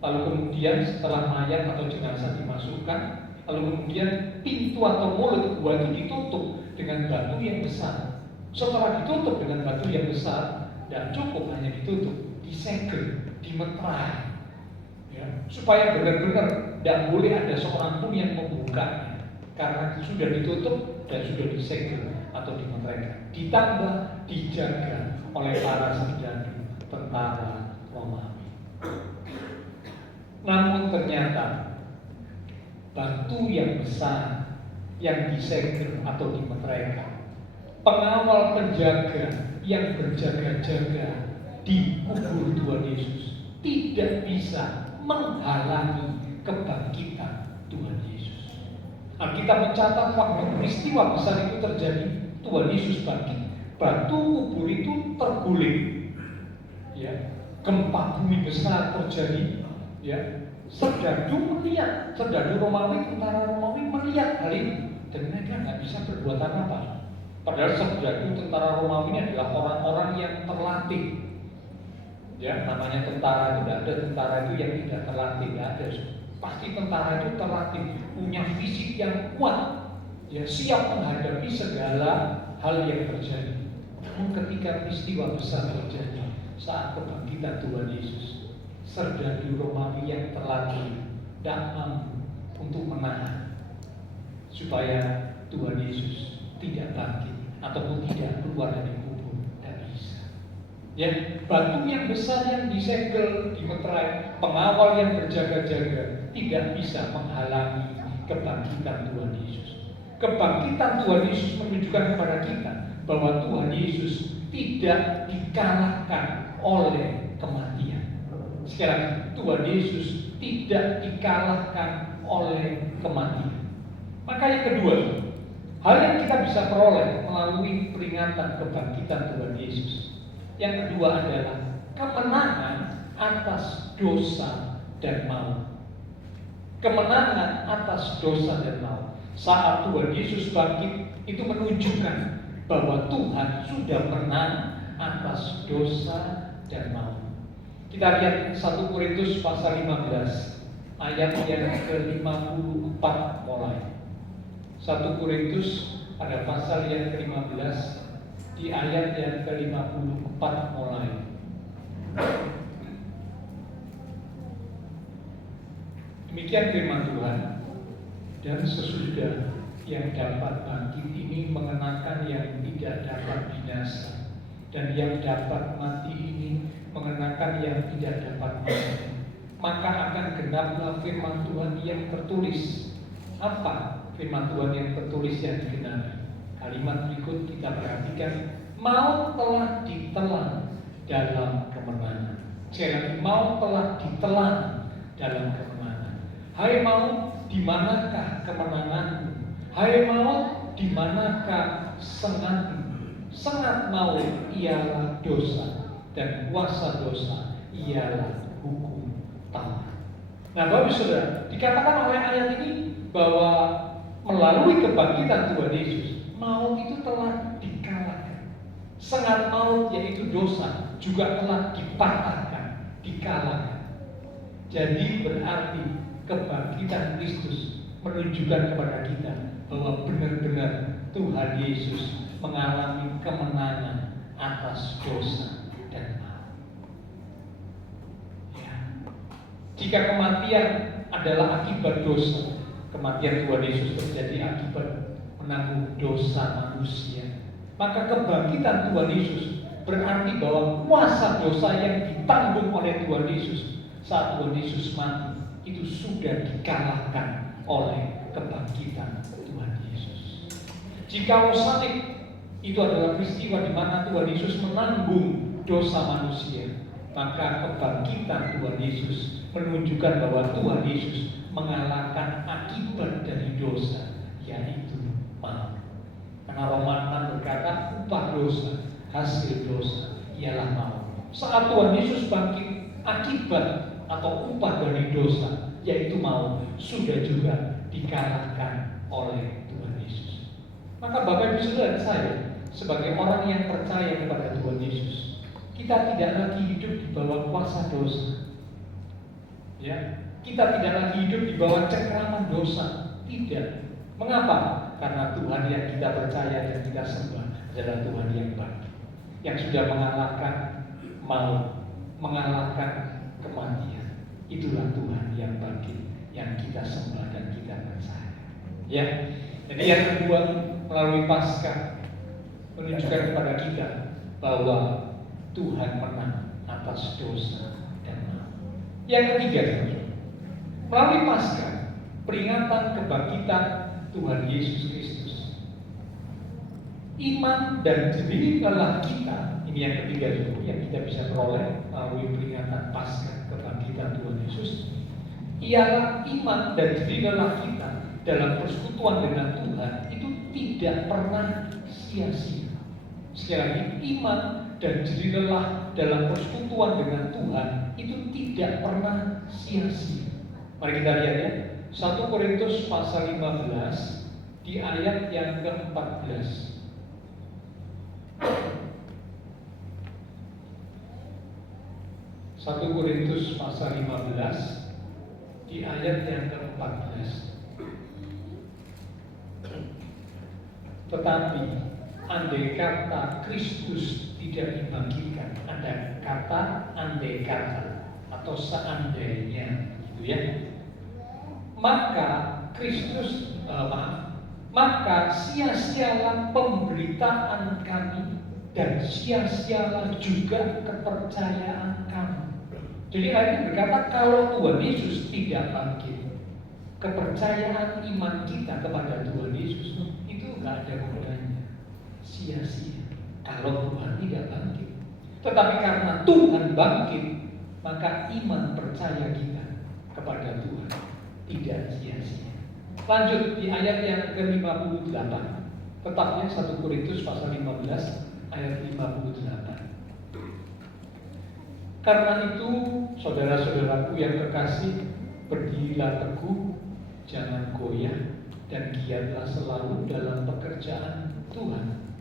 lalu kemudian setelah mayat atau jenazah dimasukkan, lalu kemudian pintu atau mulut gua itu ditutup dengan batu yang besar. Setelah ditutup dengan batu yang besar, dan cukup hanya ditutup, disegel, dimeterai, ya, supaya benar-benar tidak boleh ada seorang pun yang membukanya, karena sudah ditutup dan sudah disegel atau dimeterai. Ditambah dijaga oleh para serdadu tentara Romawi. Namun ternyata batu yang besar yang disegel atau dimeterai, pengawal penjaga yang berjaga-jaga di kubur Tuhan Yesus tidak bisa menghalangi kebangkitan Tuhan Yesus. Alkitab mencatat waktu peristiwa besar itu terjadi, Tuhan Yesus bangkit, batu kubur itu terguling, ya, gempa bumi besar terjadi, ya, serdadu melihat, serdadu Romawi, tentara Romawi melihat hal ini dan mereka nggak bisa berbuat apa-apa. Padahal serdadu tentara Romawi ini adalah orang-orang yang terlatih. Ya, namanya tentara itu tidak ada tentara itu yang tidak terlatih, tidak ada. Pasti tentara itu terlatih, punya fisik yang kuat, ya siap menghadapi segala hal yang terjadi. Namun ketika peristiwa besar terjadi saat kebangkitan Tuhan Yesus, serdadu Romawi yang terlatih tidak mampu untuk menahan supaya Tuhan Yesus tidak bangkit ataupun tidak keluar dari kubur. Tidak bisa. Ya, batu yang besar yang disegel, dimeterai, pengawal yang berjaga-jaga tidak bisa menghalangi kebangkitan Tuhan Yesus. Kebangkitan Tuhan Yesus menunjukkan kepada kita bahwa Tuhan Yesus tidak dikalahkan oleh kematian. Sekali lagi, Tuhan Yesus tidak dikalahkan oleh kematian. Maka yang kedua, hal yang kita bisa peroleh melalui peringatan kebangkitan Tuhan Yesus. Yang kedua adalah kemenangan atas dosa dan maut. Kemenangan atas dosa dan maut. Saat Tuhan Yesus bangkit, itu menunjukkan bahwa Tuhan sudah menang atas dosa dan maut. Kita lihat 1 Korintus pasal 15 ayat yang ke-54 mulai. 1 Korintus pada pasal yang ke-15 di ayat yang ke-54 mulai. Demikian firman Tuhan. Dan sesudah yang dapat bangkit ini mengenakan yang tidak dapat binasa, dan yang dapat mati ini mengenakan yang tidak dapat mati. Maka akan genaplah firman Tuhan yang tertulis. Apa firman Tuhan yang tertulis yang digenapi? Kalimat berikut kita perhatikan. Maut telah ditelan dalam kemenangan. Sekali lagi, maut telah ditelan dalam kemenangan. Hai maut, di manakah kemenanganmu? Hai maut, di manakah sengatmu? Sengat maut ialah dosa, dan kuasa dosa ialah hukum Taurat. Nah, Bapak Saudara, dikatakan oleh ayat ini bahwa melalui kebangkitan Tuhan Yesus, maut itu telah dikalahkan. Sengat maut yaitu dosa juga telah dipatahkan, dikalahkan. Jadi berarti kebangkitan Kristus menunjukkan kepada kita bahwa benar-benar Tuhan Yesus mengalami kemenangan atas dosa dan maut. Ya. Jika kematian adalah akibat dosa, kematian Tuhan Yesus terjadi akibat menanggung dosa manusia, maka kebangkitan Tuhan Yesus berarti bahwa kuasa dosa yang ditanggung oleh Tuhan Yesus saat Tuhan Yesus mati itu sudah dikalahkan oleh kebangkitan Tuhan Yesus. Jika salib itu adalah peristiwa di mana Tuhan Yesus menanggung dosa manusia, maka kebangkitan Tuhan Yesus menunjukkan bahwa Tuhan Yesus mengalahkan akibat dari dosa, yaitu maut. Karena Roma 6 berkata, upah dosa, hasil dosa ialah maut. Saat Tuhan Yesus bangkit, akibat atau upah dari dosa, yaitu maut, sudah juga dikalahkan oleh Tuhan Yesus. Maka Bapak Ibu Saudara, saya sebagai orang yang percaya kepada Tuhan Yesus, kita tidak lagi hidup di bawah kuasa dosa. Ya, kita tidak lagi hidup di bawah cengkraman dosa. Tidak. Mengapa? Karena Tuhan yang kita percaya dan kita sembah adalah Tuhan yang baik, yang sudah mengalahkan maut, mengalahkan kematian. Itulah Tuhan yang bangkit, yang kita sembah dan kita percaya. Ya. Jadi yang kedua, melalui Paskah menunjukkan kepada kita bahwa Tuhan menang atas dosa dan maut. Yang ketiga, melalui Paskah, peringatan kebangkitan Tuhan Yesus Kristus. Iman dan jerih lelah kita, ini yang ketiga yang kita bisa peroleh melalui peringatan Paskah kebangkitan Tuhan Yesus, ialah iman dan jerih lelah kita dalam persekutuan dengan Tuhan itu tidak pernah sia-sia. Sekali lagi, iman dan jerih lelah dalam persekutuan dengan Tuhan itu tidak pernah sia-sia. Mari kita lihat ya, 1 Korintus pasal 15 di ayat yang ke-14. 1 Korintus pasal 15 di ayat yang ke-14. Tetapi andai kata Kristus tidak dibangkitkan, ada kata andai kata atau seandainya, gitu ya. Maka maka sia-sialah pemberitaan kami dan sia-sialah juga kepercayaan kami. Jadi ayat ini berkata kalau Tuhan Yesus tidak bangkit, kepercayaan iman kita kepada Tuhan Yesus itu nggak ada gunanya, sia-sia kalau Tuhan tidak bangkit. Tetapi karena Tuhan bangkit, maka iman percaya kita kepada Tuhan tidak sia-sia. Lanjut di ayat yang ke-58, tepatnya 1 Korintus pasal 15 ayat 58. Karena itu, saudara-saudaraku yang kekasih, berdirilah teguh, jangan goyah, dan giatlah selalu dalam pekerjaan Tuhan.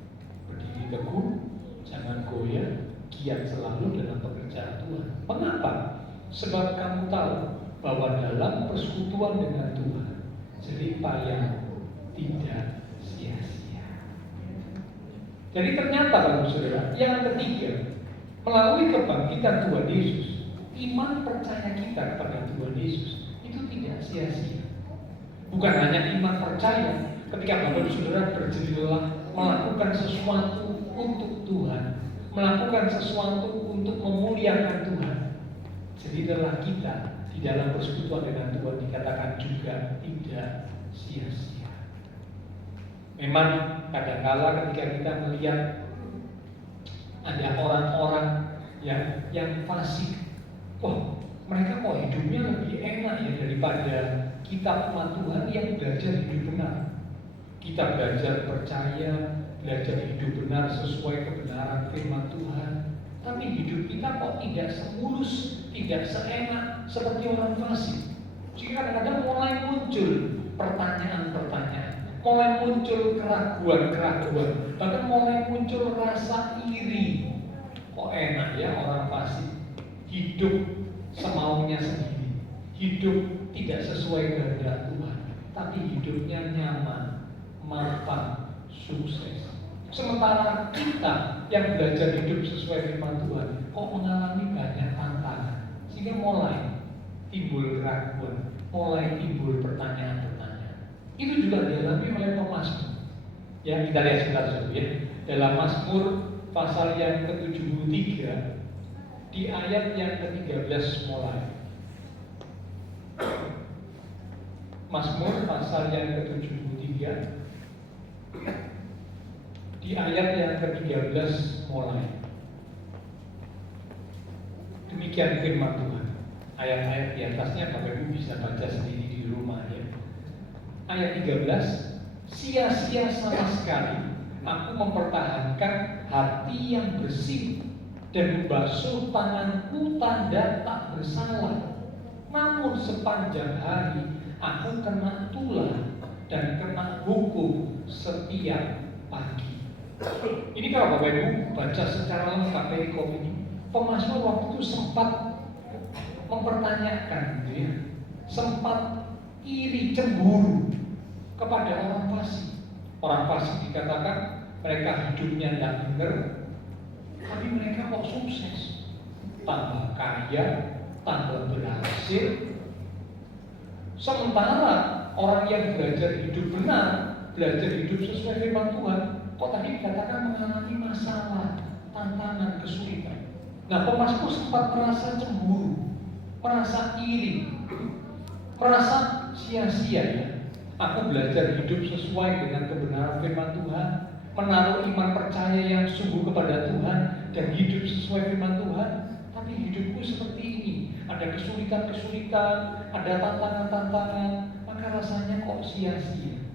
Berdiri teguh, jangan goyah, giat selalu dalam pekerjaan Tuhan. Mengapa? Sebab kamu tahu bahwa dalam persekutuan dengan Tuhan, jerih payah tidak sia-sia. Jadi ternyata Bapak Saudara, yang ketiga, melalui kebangkitan Tuhan Yesus, iman percaya kita kepada Tuhan Yesus itu tidak sia-sia. Bukan hanya iman percaya ketika Bapak Saudara berjerilah melakukan sesuatu untuk Tuhan, melakukan sesuatu untuk memuliakan Tuhan. Jadilah kita di dalam persekutuan dengan Tuhan dikatakan juga tidak sia-sia. Memang kadang-kala ketika kita melihat ada orang-orang yang fasik, mereka kok hidupnya lebih enak ya daripada kita umat Tuhan yang belajar hidup benar. Kita belajar percaya, belajar hidup benar sesuai kebenaran firman Tuhan. Tapi hidup kita kok tidak semulus, tidak seenak seperti orang fasik. Jika kadang-kadang mulai muncul pertanyaan-pertanyaan, mulai muncul keraguan-keraguan, bahkan mulai muncul rasa iri. Kok enak ya orang fasik, hidup semaunya sendiri, hidup tidak sesuai kehendak Tuhan, tapi hidupnya nyaman, mapan, sukses. Sementara kita yang belajar hidup sesuai firman Tuhan kok mengalami banyak tantangan, sehingga mulai timbul keraguan, mulai timbul pertanyaan-pertanyaan. Itu juga dialami oleh pemazmur. Ya, kita lihat sebentar dulu ya. Dalam Mazmur pasal yang ke-73 di ayat yang ke-13 mulai. Mazmur pasal yang ke-73 di ayat yang ke-13 mulai. Demikian firman Tuhan. Ayat-ayat di atasnya Bapak Ibu bisa baca sendiri di rumah ya. Ayat 13, sia-sia sama sekali aku mempertahankan hati yang bersih dan membasuh tanganku tanda tak bersalah. Namun sepanjang hari aku kena tulah dan kena hukum setiap pagi. Ini kalau Bapak Ibu baca secara lengkap perikop ini, pemazmur waktu itu sempat mempertanyakan, gitu ya, sempat iri cemburu kepada orang fasik. Orang fasik dikatakan mereka hidupnya tidak benar, tapi mereka kok sukses, tambah kaya, tambah berhasil. Sementara orang yang belajar hidup benar, belajar hidup sesuai firman Tuhan, kok tadi dikatakan mengalami masalah, tantangan, kesulitan. Nah, pemazmur sempat merasa cemburu, merasa iri, merasa sia-sia ya. Aku belajar hidup sesuai dengan kebenaran firman Tuhan, menaruh iman percaya yang sungguh kepada Tuhan dan hidup sesuai firman Tuhan. Tapi hidupku seperti ini, ada kesulitan-kesulitan, ada tantangan-tantangan, maka rasanya kok sia-sia.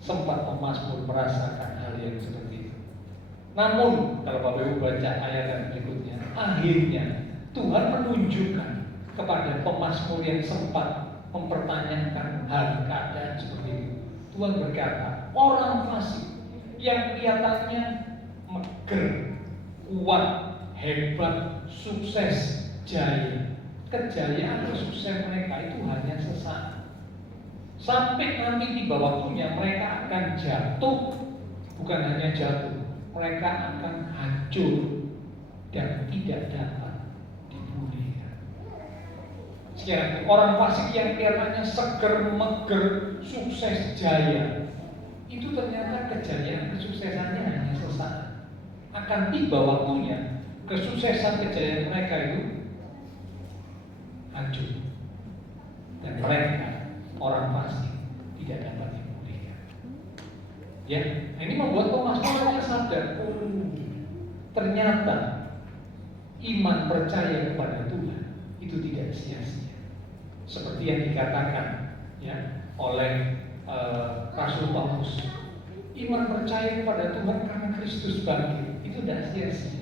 Sempat pemazmur merasakan hal yang seperti itu. Namun kalau Bapak Ibu baca ayat yang berikutnya, akhirnya Tuhan menunjukkan kepada pemazmur yang sempat mempertanyakan hal keadaan seperti itu. Tuhan berkata, orang fasik yang kelihatannya megah, kuat, hebat, sukses, jaya, kejayaan, kesuksesan mereka itu hanya sesaat. Sampai nanti tiba waktunya mereka akan jatuh, bukan hanya jatuh, mereka akan hancur dan tidak dapat dipulihkan. Sekarang orang fasik yang kelihatannya seger, meger, sukses, jaya, itu ternyata kejayaan kesuksesannya hanya sesaat. Akan tiba waktunya kesuksesan kejayaan mereka itu hancur dan mereka orang fasik tidak dapat dipulihkan. Ya, ini membuat Thomas More sadar, ternyata iman percaya kepada Tuhan itu tidak sia-sia. Seperti yang dikatakan ya oleh Rasul Paulus, iman percaya kepada Tuhan karena Kristus bangkit itu tidak sia-sia.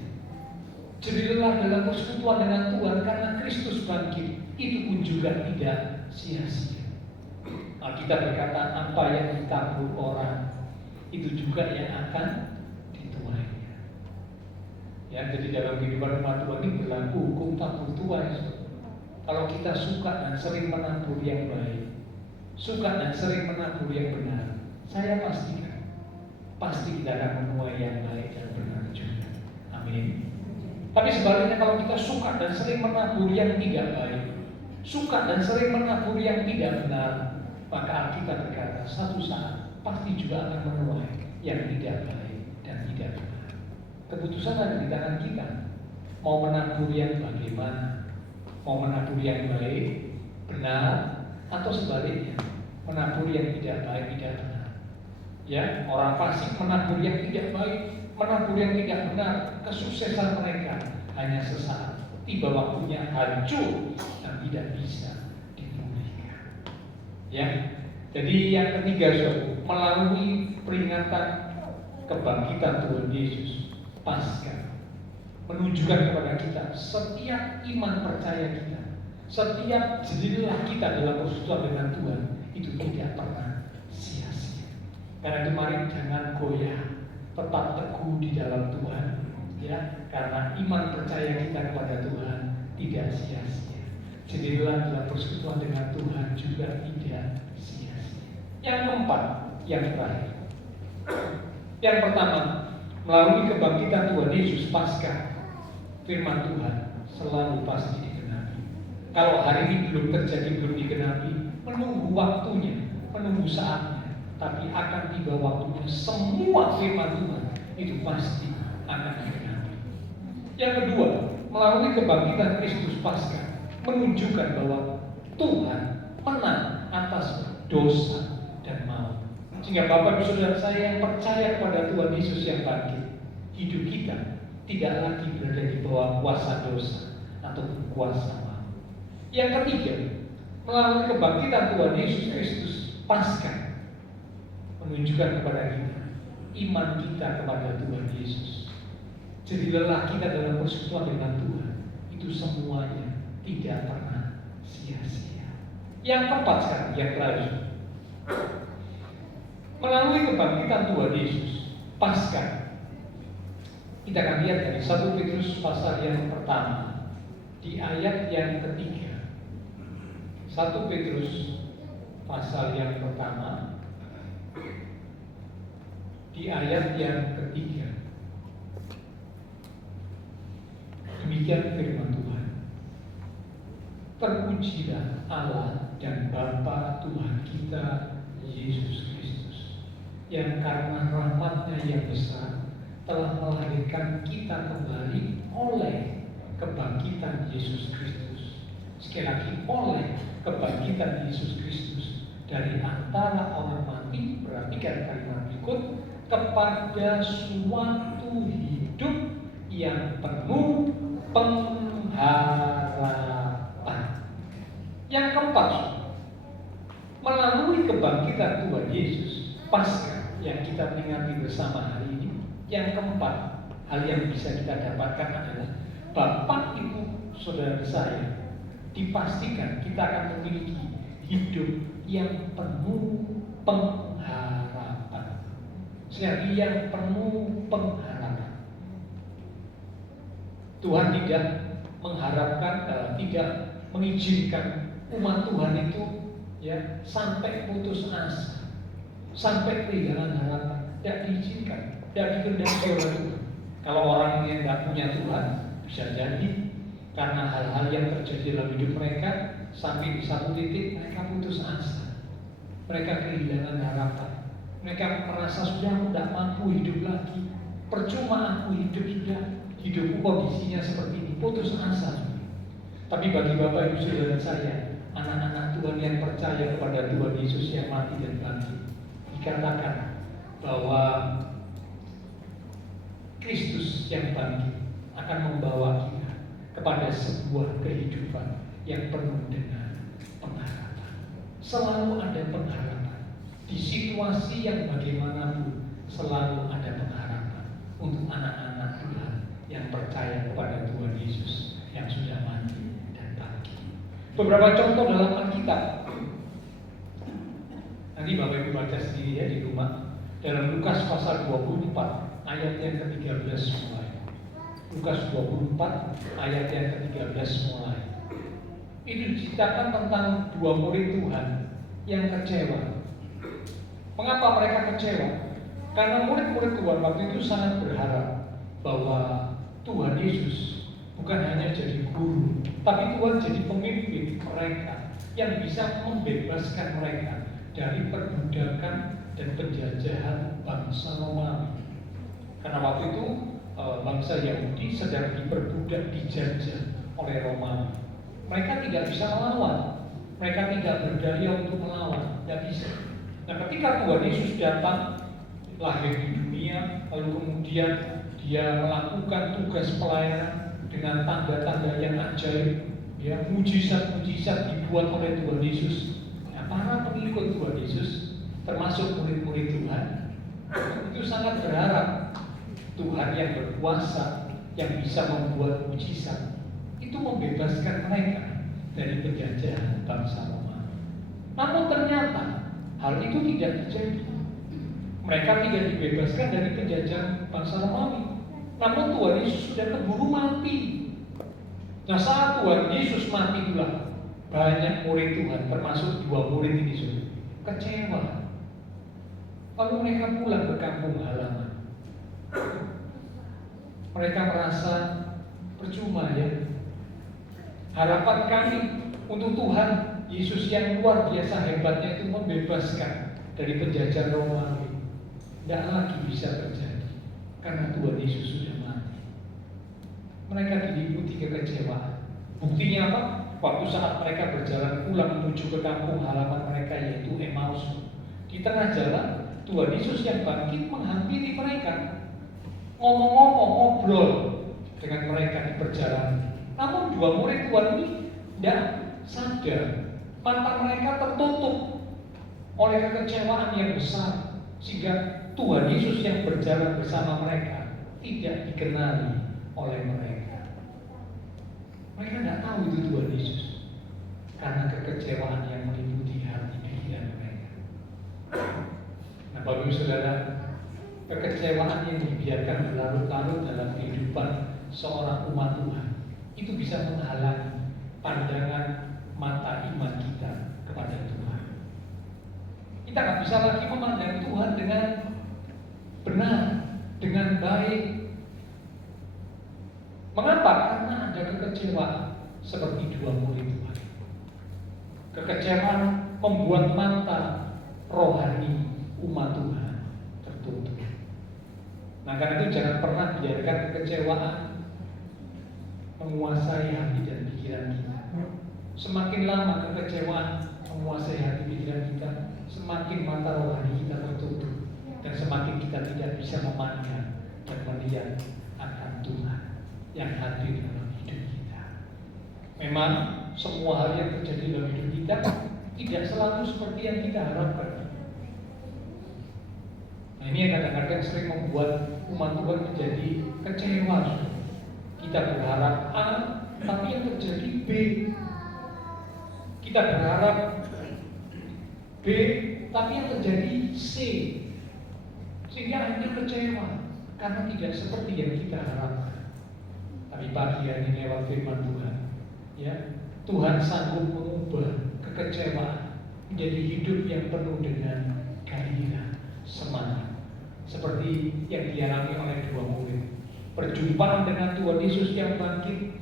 Jadilah dalam persekutuan dengan Tuhan karena Kristus bangkit, itu pun juga tidak sia-sia. Kita berkata apa yang ditabur orang itu juga yang akan dituainya. Ya, jadi dalam kehidupan umat Tuhan ini berlaku hukum tabur tuai. Kalau kita suka dan sering menabur yang baik, suka dan sering menabur yang benar, saya pastikan pasti kita akan menuai yang baik dan benar juga. Amin. Tapi sebaliknya kalau kita suka dan sering menabur yang tidak baik, suka dan sering menabur yang tidak benar, maka Alkitab berkata satu saat pasti juga akan menuai yang tidak baik dan tidak benar. Keputusan ada di tangan kita. Mau menabur yang bagaimana? Mau menabur yang baik, benar, atau sebaliknya menabur yang tidak baik, tidak benar. Ya, orang fasik menabur yang tidak baik, menabur yang tidak benar, kesuksesan mereka hanya sesaat. Tiba waktunya hancur dan tidak bisa dipulihkan. Ya, jadi yang ketiga, melalui peringatan kebangkitan Tuhan Yesus Paskah, menunjukkan kepada kita setiap iman percaya kita, setiap jadilah kita dalam persekutuan dengan Tuhan itu tidak pernah sia-sia. Karena itu mari jangan goyah, tetap teguh di dalam Tuhan, ya, karena iman percaya kita kepada Tuhan tidak sia-sia. Jadilah dalam persekutuan dengan Tuhan juga tidak sia-sia. Yang keempat, yang terakhir, yang pertama, melalui kebangkitan Tuhan Yesus Paskah, firman Tuhan selalu pasti digenapi. Kalau hari ini belum terjadi, belum digenapi, menunggu waktunya, menunggu saatnya, tapi akan tiba waktunya semua firman Tuhan itu pasti akan digenapi. Yang kedua, melalui kebangkitan Kristus Paskah, menunjukkan bahwa Tuhan menang atas dosa dan maut. Sehingga Bapak Ibu Saudara saya yang percaya kepada Tuhan Yesus yang bangkit, hidup kita tidak lagi berada di bawah kuasa dosa atau kuasa maut. Yang ketiga, melalui kebangkitan Tuhan Yesus Kristus Paskah, menunjukkan kepada kita iman kita kepada Tuhan Yesus. Jadi lelah kita dalam persekutuan dengan Tuhan itu semuanya tidak pernah sia-sia. Yang keempat sekarang, yang terakhir, melalui kebangkitan Tuhan Yesus Paskah, kita akan lihat dari 1 Petrus pasal yang pertama di ayat yang ketiga. 1 Petrus pasal yang pertama di ayat yang ketiga. Demikian firman Tuhan. Terpujilah Allah dan Bapa Tuhan kita Yesus Kristus, yang karena rahmat-Nya yang besar telah melahirkan kita kembali oleh kebangkitan Yesus Kristus. Sekali lagi, oleh kebangkitan Yesus Kristus dari antara orang mati, perhatikan kalimat berikut, kepada suatu hidup yang penuh pengharapan. Yang keempat, melalui kebangkitan Tuhan Yesus Paskah yang kita peringati bersama hari ini, yang keempat, hal yang bisa kita dapatkan adalah Bapak Ibu Saudara saya, dipastikan kita akan memiliki hidup yang penuh pengharapan. Sekali yang penuh pengharapan. Tuhan tidak mengharapkan, tidak mengizinkan umat Tuhan itu ya sampai putus asa, sampai kehilangan harapan. Tidak diizinkan, tidak dikehendaki oleh Tuhan. Kalau orang yang tidak punya Tuhan, bisa jadi karena hal-hal yang terjadi dalam hidup mereka, sampai di satu titik mereka putus asa, mereka kehilangan harapan, mereka merasa sudah tidak mampu hidup lagi, percuma aku hidup, sudah hidupku kondisinya seperti ini, putus asa. Tapi bagi Bapak Ibu Saudara saya, anak-anak Tuhan yang percaya kepada Tuhan Yesus yang mati dan bangkit, dikatakan bahwa Kristus yang bangkit akan membawa kita kepada sebuah kehidupan yang penuh dengan pengharapan. Selalu ada pengharapan. Di situasi yang bagaimanapun selalu ada pengharapan untuk anak-anak Tuhan yang percaya kepada Tuhan Yesus yang sudah mati dan bangkit. Beberapa contoh dalam Alkitab. Nanti Bapak Ibu baca sendiri ya di rumah. Dalam Lukas pasal 24 ayat yang ke-13 mulai. Lukas 24 ayat yang ke-13 mulai. Itu diceritakan tentang dua murid Tuhan yang kecewa. Mengapa mereka kecewa? Karena murid-murid Tuhan waktu itu sangat berharap bahwa Tuhan Yesus bukan hanya jadi guru, tapi Tuhan jadi pemimpin mereka yang bisa membebaskan mereka dari perbudakan dan penjajahan bangsa Romawi. Karena waktu itu bangsa Yahudi sedang diperbudak, dijajah oleh Romawi. Mereka tidak bisa melawan, mereka tidak berdaya untuk melawan, tidak bisa. Nah, ketika Tuhan Yesus datang, lahir di dunia, lalu kemudian dia melakukan tugas pelayanan dengan tanda-tanda yang ajaib, ya, mujizat-mujizat dibuat oleh Tuhan Yesus. Nah, para pengikut Tuhan Yesus, termasuk murid-murid Tuhan, itu sangat berharap Tuhan yang berkuasa, yang bisa membuat mujizat, itu membebaskan mereka dari penjajahan bangsa Romawi. Namun ternyata hal itu tidak terjadi. Mereka tidak dibebaskan dari penjajahan bangsa Romawi. Namun Tuhan Yesus sudah keburu mati. Nah, saat Tuhan Yesus mati itulah banyak murid Tuhan, termasuk dua murid ini sudah kecewa. Lalu mereka pulang ke kampung halaman. Mereka merasa percuma ya. Harapan kami untuk Tuhan Yesus yang luar biasa hebatnya itu membebaskan dari penjajahan Romawi tidak lagi bisa terjadi karena Tuhan Yesus sudah mati. Mereka diliputi kekecewaan. Buktinya apa? Waktu saat mereka berjalan pulang menuju ke kampung halaman mereka, yaitu Emmaus, di tengah jalan Tuhan Yesus yang bangkit menghampiri mereka, ngomong-ngomong, ngobrol dengan mereka di perjalanan. Namun dua murid Tuhan ini tidak sadar, mata mereka tertutup oleh kekecewaan yang besar, sehingga Tuhan Yesus yang berjalan bersama mereka tidak dikenali oleh mereka. Mereka tidak tahu itu Tuhan Yesus karena kekecewaan yang meliputi hati pikiran mereka. Nah, Bapak Ibu Saudara, kekecewaan yang dibiarkan berlarut-larut dalam kehidupan seorang umat Tuhan itu bisa menghalangi pandangan mata iman kita kepada Tuhan. Kita nggak bisa lagi memandang Tuhan dengan benar, dengan baik. Mengapa? Karena ada kekecewaan seperti dua murid Tuhan. Kekecewaan membuat mata rohani umat Tuhan tertutup. Nah, karena itu jangan pernah biarkan kekecewaan menguasai hati dan pikiran kita. Semakin lama kekecewaan menguasai hati pikiran kita, semakin mata rohani kita tertutup dan semakin kita tidak bisa memandang dan melihat akan Tuhan yang hadir dalam hidup kita. Memang semua hal yang terjadi dalam hidup kita tidak selalu seperti yang kita harapkan. Nah, ini yang kadang-kadang sering membuat umat Tuhan menjadi kecewa. Kita berharap A, tapi yang terjadi B. Kita berharap B, tapi yang terjadi C. Sehingga akhirnya kecewa karena tidak seperti yang kita harapkan. Tapi pagi hari ini lewat firman Tuhan, ya, Tuhan sanggup mengubah kekecewaan menjadi hidup yang penuh dengan gairah, semangat. Seperti yang dialami oleh dua murid. Perjumpaan dengan Tuhan Yesus yang bangkit,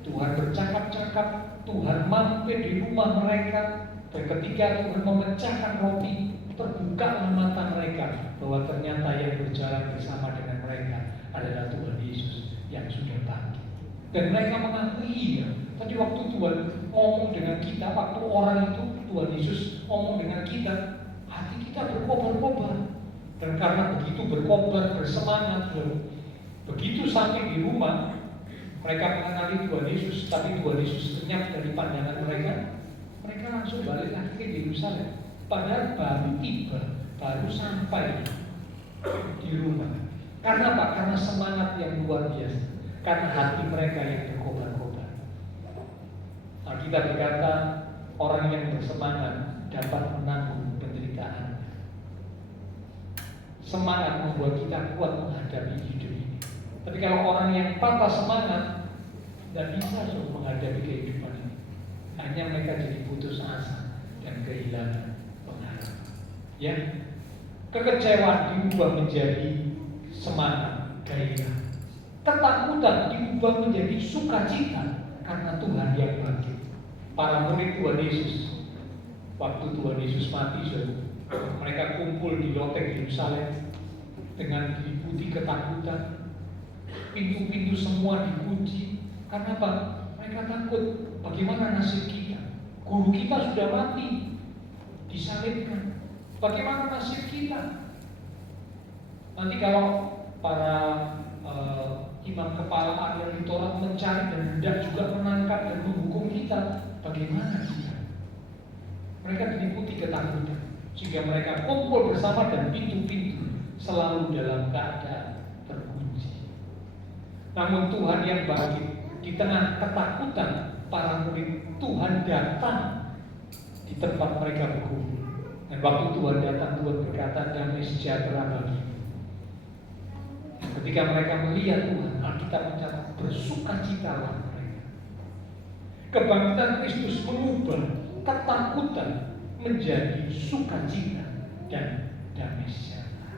Tuhan bercakap-cakap, Tuhan mampir di rumah mereka, dan ketika Tuhan memecahkan roti, terbuka mata mereka bahwa ternyata yang berjalan bersama dengan mereka adalah Tuhan Yesus yang sudah bangkit. Dan mereka mengakui, iya, tadi waktu Tuhan ngomong dengan kita, waktu orang itu Tuhan Yesus ngomong dengan kita, hati kita berkobar-kobar. Dan karena begitu berkobar, bersemangat, begitu sampai di rumah, mereka mengenali Tuhan Yesus, tapi Tuhan Yesus lenyap dari pandangan mereka. Mereka langsung balik lagi ke Yerusalem. Padahal baru tiba, baru sampai di rumah. Karena apa? Karena semangat yang luar biasa. Karena hati mereka yang berkobar-kobar. Alkitab berkata, orang yang bersemangat dapat menanggung penderitaan. Semangat membuat kita kuat menghadapi hidup ini. Tapi kalau orang yang patah semangat, tidak bisa menghadapi kehidupan ini. Hanya mereka jadi putus asa dan kehilangan pengharapan. Ya, kekecewaan diubah menjadi semangat, gairah. Ketakutan diubah menjadi sukacita karena Tuhan yang bangkit. Para murid Tuhan Yesus, waktu Tuhan Yesus mati, mereka kumpul di loteng Yerusalem dengan diliputi ketakutan. Pintu-pintu semua dikunci. Karena apa? Mereka takut. Bagaimana nasib kita? Guru kita sudah mati, disalibkan. Bagaimana nasib kita? Nanti kalau para imam kepala ahli Taurat mencari dan hendak juga menangkap dan menghukum kita, bagaimana kita? Mereka diliputi ketakutan, sehingga mereka kumpul bersama dan pintu-pintu selalu dalam keadaan terkunci. Namun Tuhan yang bangkit di tengah ketakutan para murid, Tuhan datang di tempat mereka berkumpul. Dan waktu Tuhan datang, Tuhan berkata, damai sejahtera bagi. Ketika mereka melihat Tuhan, Alkitab mencatat bersukacitalah mereka. Kebangkitan Kristus mengubah ketakutan menjadi sukacita dan damai sejahtera.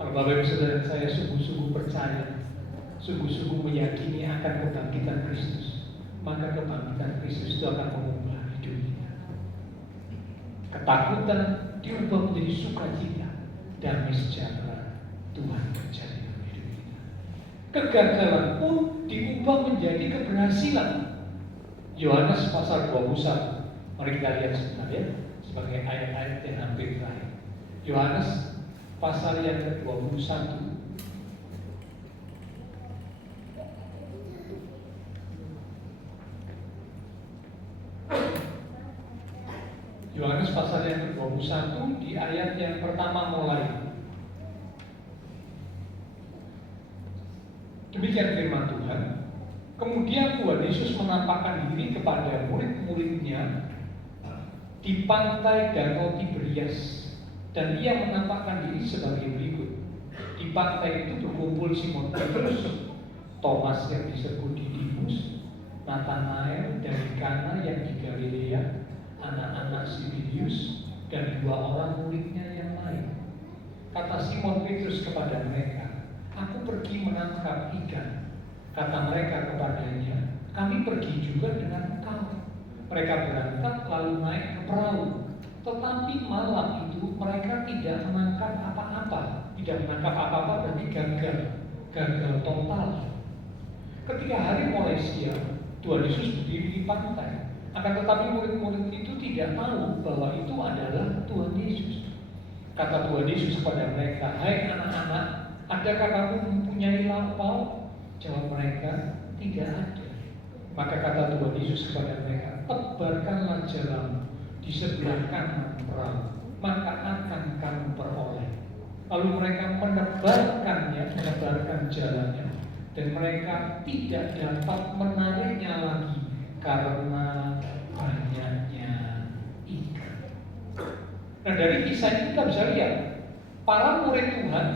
Kalau Bapak Ibu Saudara saya sungguh-sungguh percaya, sungguh-sungguh meyakini akan kebangkitan Kristus, maka kebangkitan Kristus itu akan mengubah hidup kita. Ketakutan diubah menjadi sukacita, damai sejahtera Tuhan terjadi dalam hidup kita. Kegagalan pun diubah menjadi keberhasilan. Yohanes pasal 21. Mari kita lihat sebentar ya, sebagai ayat-ayat yang hampir terakhir. Yohanes pasal yang ke-21. Yohanes pasal yang ke-21 di ayat yang pertama mulai. Demikian firman Tuhan. Kemudian Tuhan Yesus menampakkan diri kepada murid-muridnya di pantai Danau Tiberias, dan ia menampakkan diri sebagai berikut. Di pantai itu berkumpul Simon Petrus, Thomas yang disebut Didimus, Nathanael dari Kana yang di Galilea, anak-anak Zebedeus, dan dua orang muridnya yang lain. Kata Simon Petrus kepada mereka, "Aku pergi menangkap ikan." Kata mereka kepadanya, "Kami pergi juga dengan engkau." Mereka berangkat lalu naik ke perahu. Tetapi malam itu mereka tidak menangkap apa-apa. Tidak menangkap apa-apa berarti gagal total. Ketika hari mulai siang, Tuhan Yesus berdiri di pantai. Akan tetapi murid-murid itu tidak tahu bahwa itu adalah Tuhan Yesus. Kata Tuhan Yesus kepada mereka, "Hai anak-anak, adakah kamu mempunyai lauk?" Jawab mereka, "Tidak ada." Maka kata Tuhan Yesus kepada mereka, "Tebarkanlah jalamu di sebelah kanan perahu, maka akan kamu peroleh." Lalu mereka menebarkan jalannya, dan mereka tidak dapat menariknya lagi karena banyaknya ikan. Nah, dari kisah ini kita bisa lihat para murid Tuhan,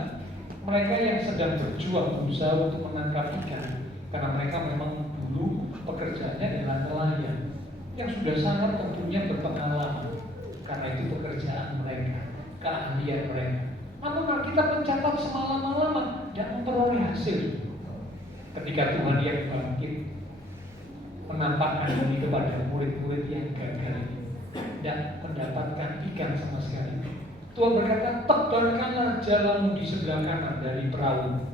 mereka yang sedang berjuang berusaha untuk menangkap ikan, Karena mereka memang dulu pekerjaannya adalah nelayan yang sudah sangat tentunya berpengalaman. Karena itu pekerjaan mereka, keahlian mereka. Namun Alkitab mencatat semalam-malaman tidak memperoleh hasil. Ketika Tuhan yang bangkit menampakkan diri kepada murid-murid yang gagal ini, tidak mendapatkan ikan sama sekali. Tuhan berkata, tebarkanlah jalanmu di sebelah kanan dari perahu.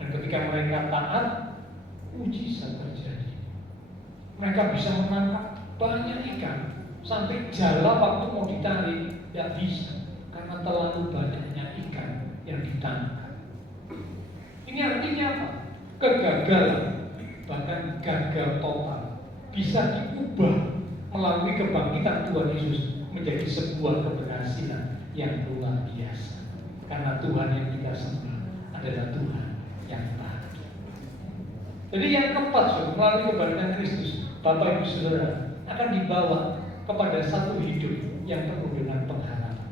Dan ketika mereka taat, mujizat terjadi. Mereka bisa menangkap banyak ikan sampai jala waktu mau ditarik tidak bisa karena terlalu banyaknya ikan yang ditangkap. Ini artinya apa? Kegagalan, bahkan gagal total, bisa diubah melalui kebangkitan Tuhan Yesus menjadi sebuah keberhasilan yang luar biasa. Karena Tuhan yang kita sembah adalah Tuhan yang baik. Jadi yang keempat, melalui kebangkitan Kristus, Bapak Ibu Saudara akan dibawa kepada satu hidup yang penuh dengan pengharapan.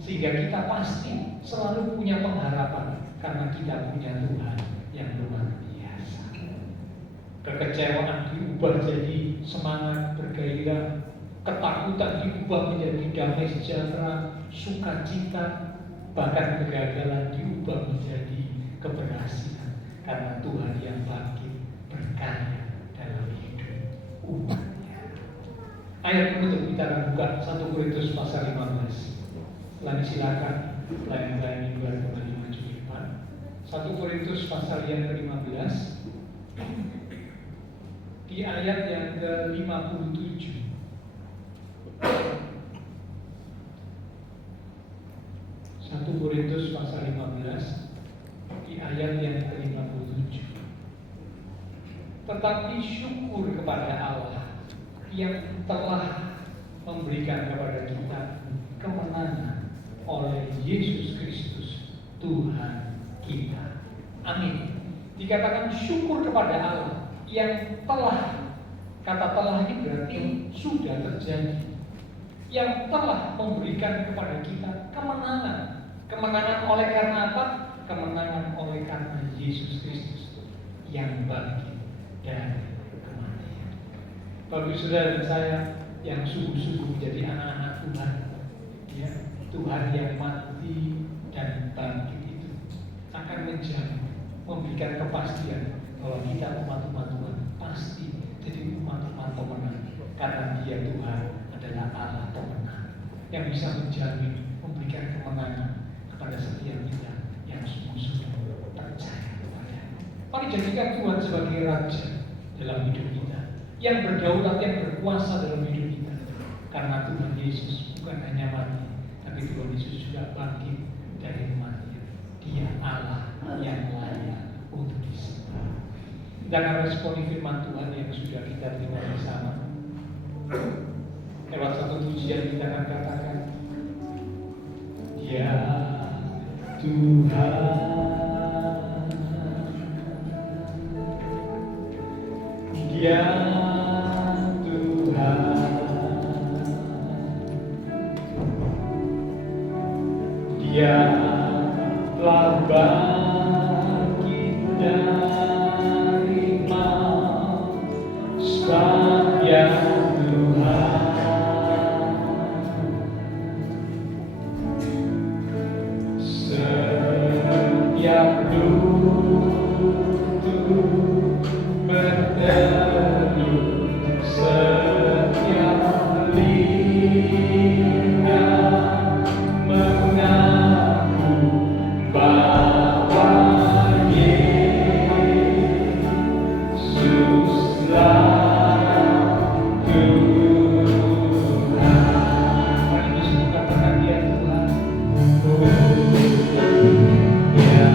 Sehingga kita pasti selalu punya pengharapan karena kita punya Tuhan yang luar biasa. Kekecewaan diubah jadi semangat bergairah, ketakutan diubah menjadi damai sejahtera, sukacita, bahkan kegagalan diubah menjadi keberhasilan karena Tuhan yang bangkit berkarya dalam hidup umatnya. Ayat penutup kita akan buka 1 Korintus pasal 15. Setelah silakan pelayan-pelayan yang luar kembali maju ke depan. 1 Korintus pasal yang ke-15 di ayat yang ke-57. 1 Korintus pasal 15 di ayat yang ke-57. Tetapi syukur kepada Allah yang telah memberikan kepada kita kemenangan oleh Yesus Kristus Tuhan kita. Amin. Dikatakan syukur kepada Allah yang telah, kata telah ini berarti sudah terjadi, yang telah memberikan kepada kita kemenangan. Kemenangan oleh karena apa? Kemenangan oleh karena Yesus Kristus yang bangkit dari kematian. Bapak saudara dan saya yang sungguh-sungguh menjadi anak-anak Tuhan, ya, Tuhan yang mati dan bangkit itu akan menjamin, memberikan kepastian bahwa kita umat-umat Tuhan pasti jadi umat-umat pemenang karena Dia Tuhan adalah Allah pemenang yang bisa menjamin, memberikan kemenangan kepada setiap kita yang sungguh-sungguh percaya kepada. Mari jadikan Tuhan sebagai Raja dalam hidup kita, yang berdaulat, yang berkuasa dalam hidup kita. Karena Tuhan Yesus bukan hanya mati, tapi Tuhan Yesus juga bangkit dari kematian. Dia Allah yang layak untuk disembah. Kita akan responi firman Tuhan yang sudah kita terima bersama. Lewat satu pujian kita akan katakan, Ya Tuhan, Ya Tuhan, Dia telah bangkit dari maut, sebab Ya Tuhan setiap lutut berteduh, setiap lidah mengaku bahwa Yesuslah Tuhan. Mari kita katakan Dia Tuhan. Oh, Ya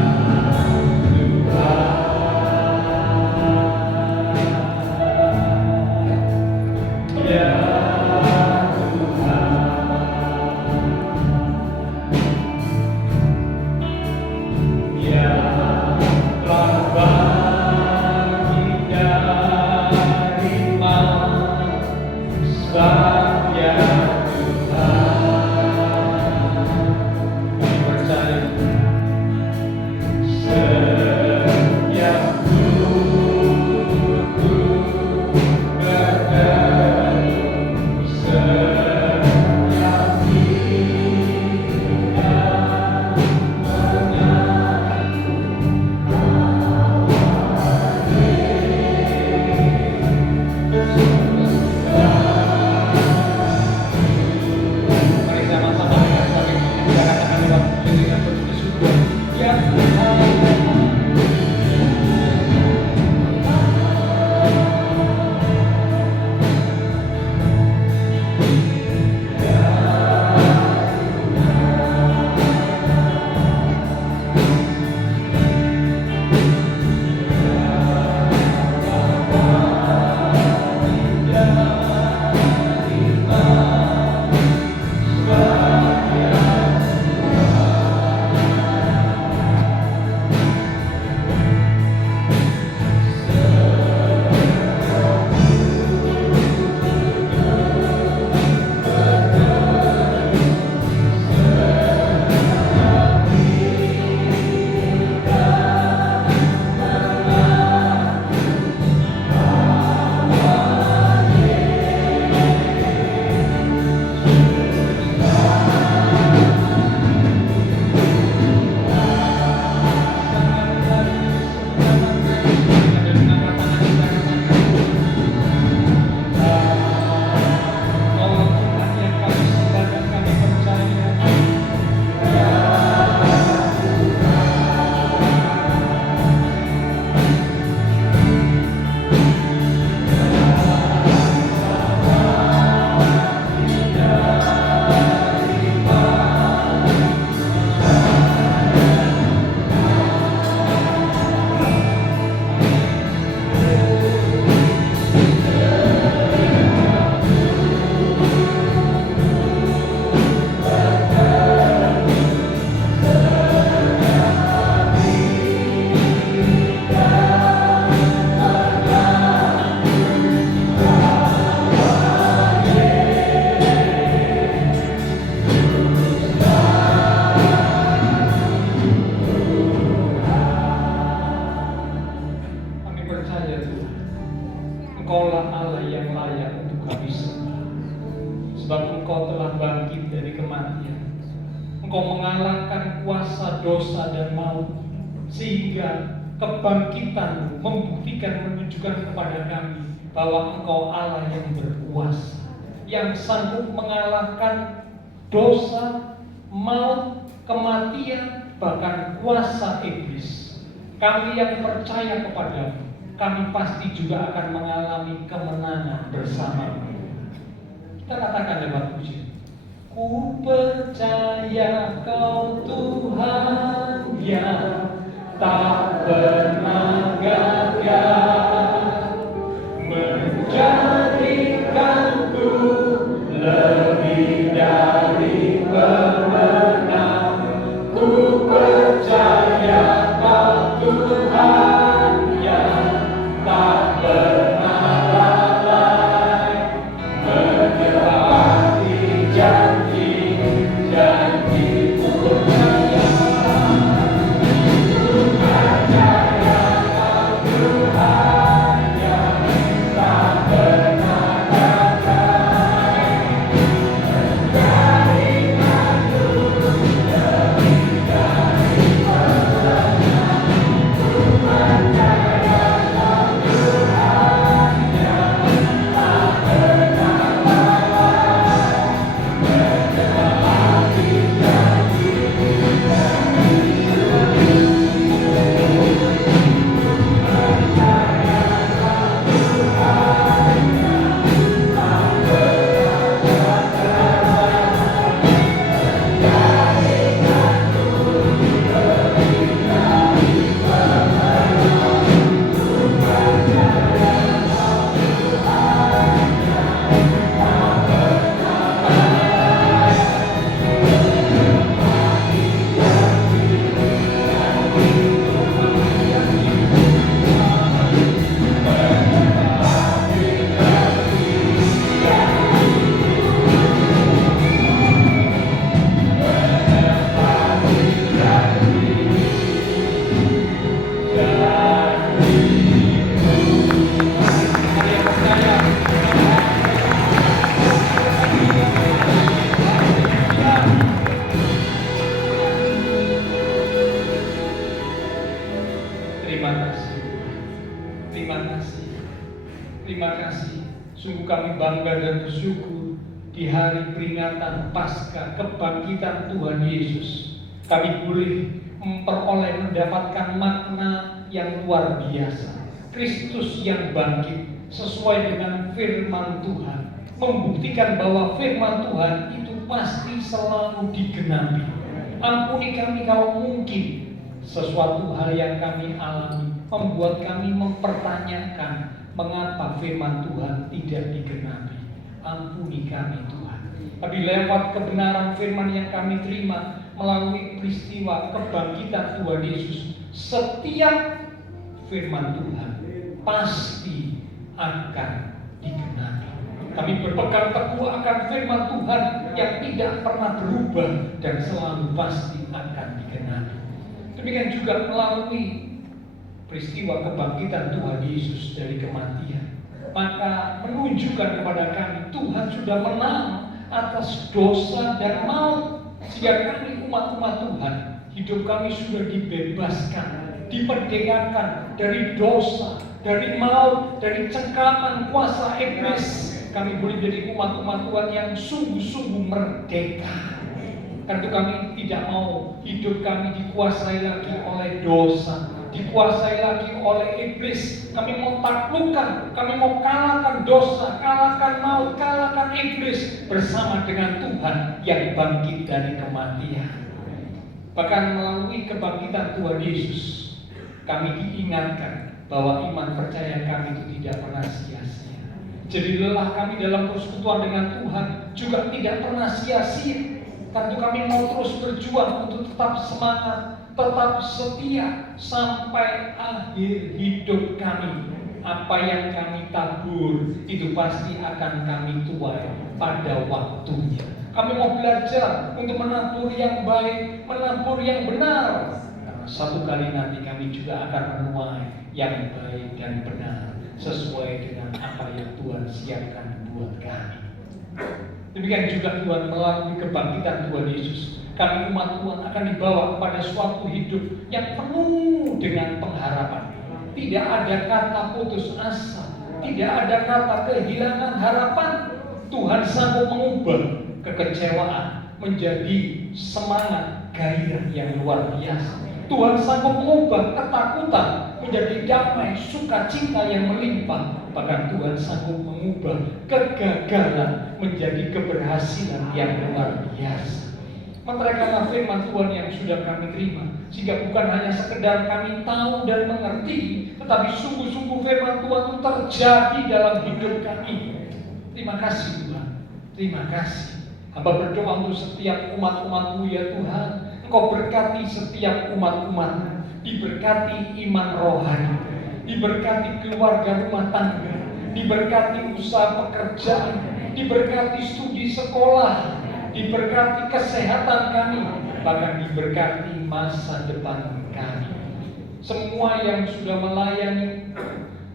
kematian. Engkau mengalahkan kuasa dosa dan maut, sehingga kebangkitan membuktikan, menunjukkan kepada kami bahwa Engkau Allah yang berkuasa, yang sanggup mengalahkan dosa, maut, kematian, bahkan kuasa iblis. Kami yang percaya kepadamu, kami pasti juga akan mengalami kemenangan bersamamu. Kita katakan lewat pujian. Ku percaya Kau Tuhan yang tak pernah gagal, menjadikanku lebih dari pemenang. Ku percaya Kau Tuhan yang tak pernah lalai, menepati janji-janji-Mu. Terima kasih. Sungguh kami bangga dan bersyukur di hari peringatan Paskah kebangkitan Tuhan Yesus. Kami boleh memperoleh, mendapatkan makna yang luar biasa. Kristus yang bangkit sesuai dengan firman Tuhan, membuktikan bahwa firman Tuhan itu pasti selalu digenapi. Ampuni kami kalau mungkin sesuatu hal yang kami alami membuat kami mempertanyakan mengapa firman Tuhan tidak digenapi. Ampuni kami Tuhan. Tapi lewat kebenaran firman yang kami terima melalui peristiwa kebangkitan Tuhan Yesus, setiap firman Tuhan pasti akan digenapi. Kami berpegang teguh akan firman Tuhan yang tidak pernah berubah dan selalu pasti akan digenapi. Demikian juga melalui peristiwa kebangkitan Tuhan Yesus dari kematian, maka menunjukkan kepada kami Tuhan sudah menang atas dosa dan maut, sehingga kami umat-umat Tuhan, hidup kami sudah dibebaskan, diperdekakan dari dosa, dari maut, dari cengkaman kuasa iblis. Kami boleh jadi umat-umat Tuhan yang sungguh-sungguh merdeka. Karena itu kami tidak mau hidup kami dikuasai lagi oleh dosa, dikuasai lagi oleh iblis. Kami mau taklukkan, kami mau kalahkan dosa, kalahkan maut, kalahkan iblis bersama dengan Tuhan yang bangkit dari kematian. Bahkan melalui kebangkitan Tuhan Yesus, kami diingatkan bahwa iman percaya kami itu tidak pernah sia-sia. Jadi lelah kami dalam persekutuan dengan Tuhan juga tidak pernah sia-sia. Karena itu kami mau terus berjuang untuk tetap semangat, tetap setia sampai akhir hidup kami. Apa yang kami tabur itu pasti akan kami tuai pada waktunya. Kami mau belajar untuk menabur yang baik, menabur yang benar. Karena satu kali nanti kami juga akan menuai yang baik dan benar sesuai dengan apa yang Tuhan siapkan buat kami. Demikian juga Tuhan melalui kebangkitan Tuhan Yesus, kami umat Tuhan akan dibawa kepada suatu hidup yang penuh dengan pengharapan. Tidak ada kata putus asa, tidak ada kata kehilangan harapan. Tuhan sanggup mengubah kekecewaan menjadi semangat, gairah yang luar biasa. Tuhan sanggup mengubah ketakutan menjadi damai, sukacita yang melimpah. Bahkan Tuhan sanggup mengubah kegagalan menjadi keberhasilan yang luar biasa. Menerangkanlah firman Tuhan yang sudah kami terima, sehingga bukan hanya sekedar kami tahu dan mengerti, tetapi sungguh-sungguh firman Tuhan itu terjadi dalam hidup kami. Terima kasih Tuhan, terima kasih. Hamba berdoa untuk setiap umat-umat-Mu ya Tuhan. Engkau berkati setiap umat-umat-Mu, diberkati iman rohani, diberkati keluarga rumah tangga, diberkati usaha pekerjaan, diberkati studi sekolah, diberkati kesehatan kami, bahkan diberkati masa depan kami. Semua yang sudah melayani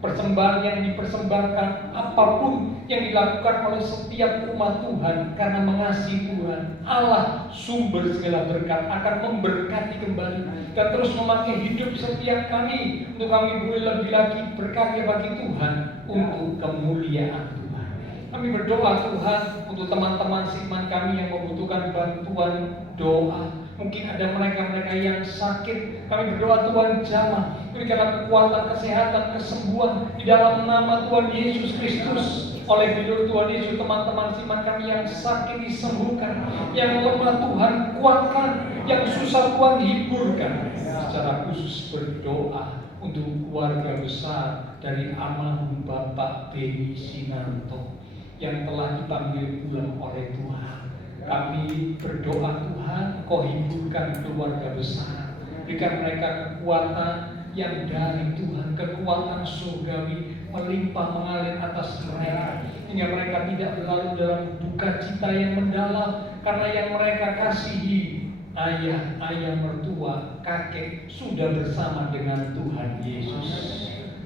persembahan yang dipersembahkan, apapun yang dilakukan oleh setiap umat Tuhan karena mengasihi Tuhan, Allah sumber segala berkat akan memberkati kembali dan terus memakai hidup setiap kami untuk kami boleh lebih lagi berkarya bagi Tuhan untuk kemuliaan Tuhan. Kami berdoa Tuhan untuk teman-teman seiman kami yang membutuhkan bantuan doa. Mungkin ada mereka-mereka yang sakit. Kami berdoa Tuhan jamah, berikanlah kekuatan, kesehatan, kesembuhan di dalam nama Tuhan Yesus Kristus. Oleh figur Tuhan Yesus, teman-teman seiman kami yang sakit disembuhkan, yang lemah Tuhan kuatkan, yang susah Tuhan hiburkan. Secara khusus berdoa untuk keluarga besar dari almarhum Bapak Beni Sinanto yang telah dipanggil pulang oleh Tuhan. Kami berdoa Tuhan, Kau hiburkan keluarga besar, berikan mereka kekuatan yang dari Tuhan, kekuatan surgawi melimpah mengalir atas mereka, hingga mereka tidak berlalu dalam duka cita yang mendalam, karena yang mereka kasihi, ayah mertua, kakek, sudah bersama dengan Tuhan Yesus.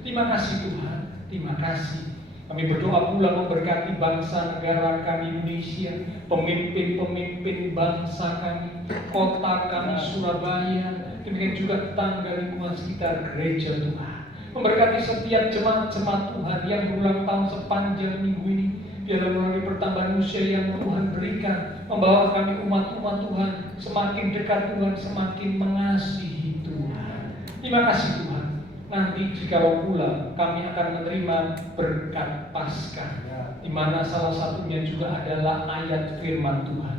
Terima kasih Tuhan, terima kasih. Kami berdoa pula memberkati bangsa negara kami Indonesia, pemimpin-pemimpin bangsa kami, kota kami Surabaya, demikian juga tetangga lingkungan sekitar gereja Tuhan. Memberkati setiap jemaat-jemaat Tuhan yang berulang tahun sepanjang minggu ini, biarlah melalui pertambahan usia yang Tuhan berikan, membawa kami umat-umat Tuhan semakin dekat Tuhan, semakin mengasihi Tuhan. Terima kasih Tuhan. Nanti jika pulang kami akan menerima berkat Paskah, di mana salah satunya juga adalah ayat firman Tuhan.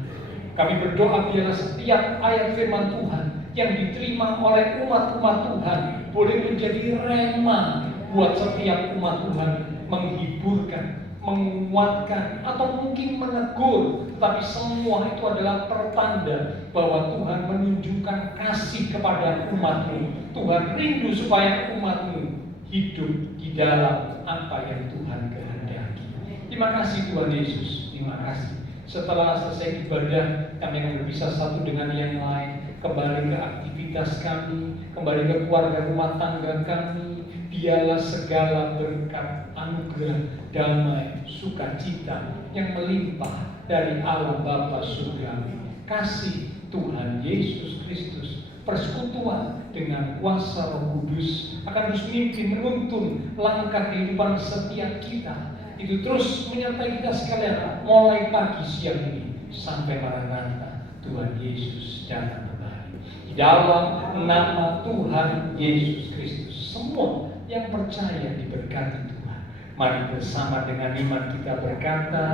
Kami berdoa biarlah setiap ayat firman Tuhan yang diterima oleh umat-umat Tuhan boleh menjadi rema buat setiap umat Tuhan, menghiburkan, menguatkan, atau mungkin menegur, tetapi semua itu adalah pertanda bahwa Tuhan menunjukkan kasih kepada umat-Mu. Tuhan rindu supaya umat-Mu hidup di dalam apa yang Tuhan kehendaki. Terima kasih Tuhan Yesus, terima kasih. Setelah selesai ibadah, kami akan berpisah satu dengan yang lain, kembali ke aktivitas kami, kembali ke keluarga rumah tangga kami. Biarlah segala berkat, anugerah, damai, sukacita yang melimpah dari Allah Bapa surgawi, kasih Tuhan Yesus Kristus, persekutuan dengan kuasa Roh Kudus akan terus memimpin, menuntun langkah kehidupan setiap kita. Itu terus menyertai kita sekalian mulai pagi siang ini sampai Maranatha Tuhan Yesus datang kembali. Di dalam nama Tuhan Yesus Kristus, semua yang percaya diberkati Tuhan. Mari bersama dengan iman kita berkata,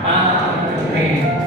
Amin.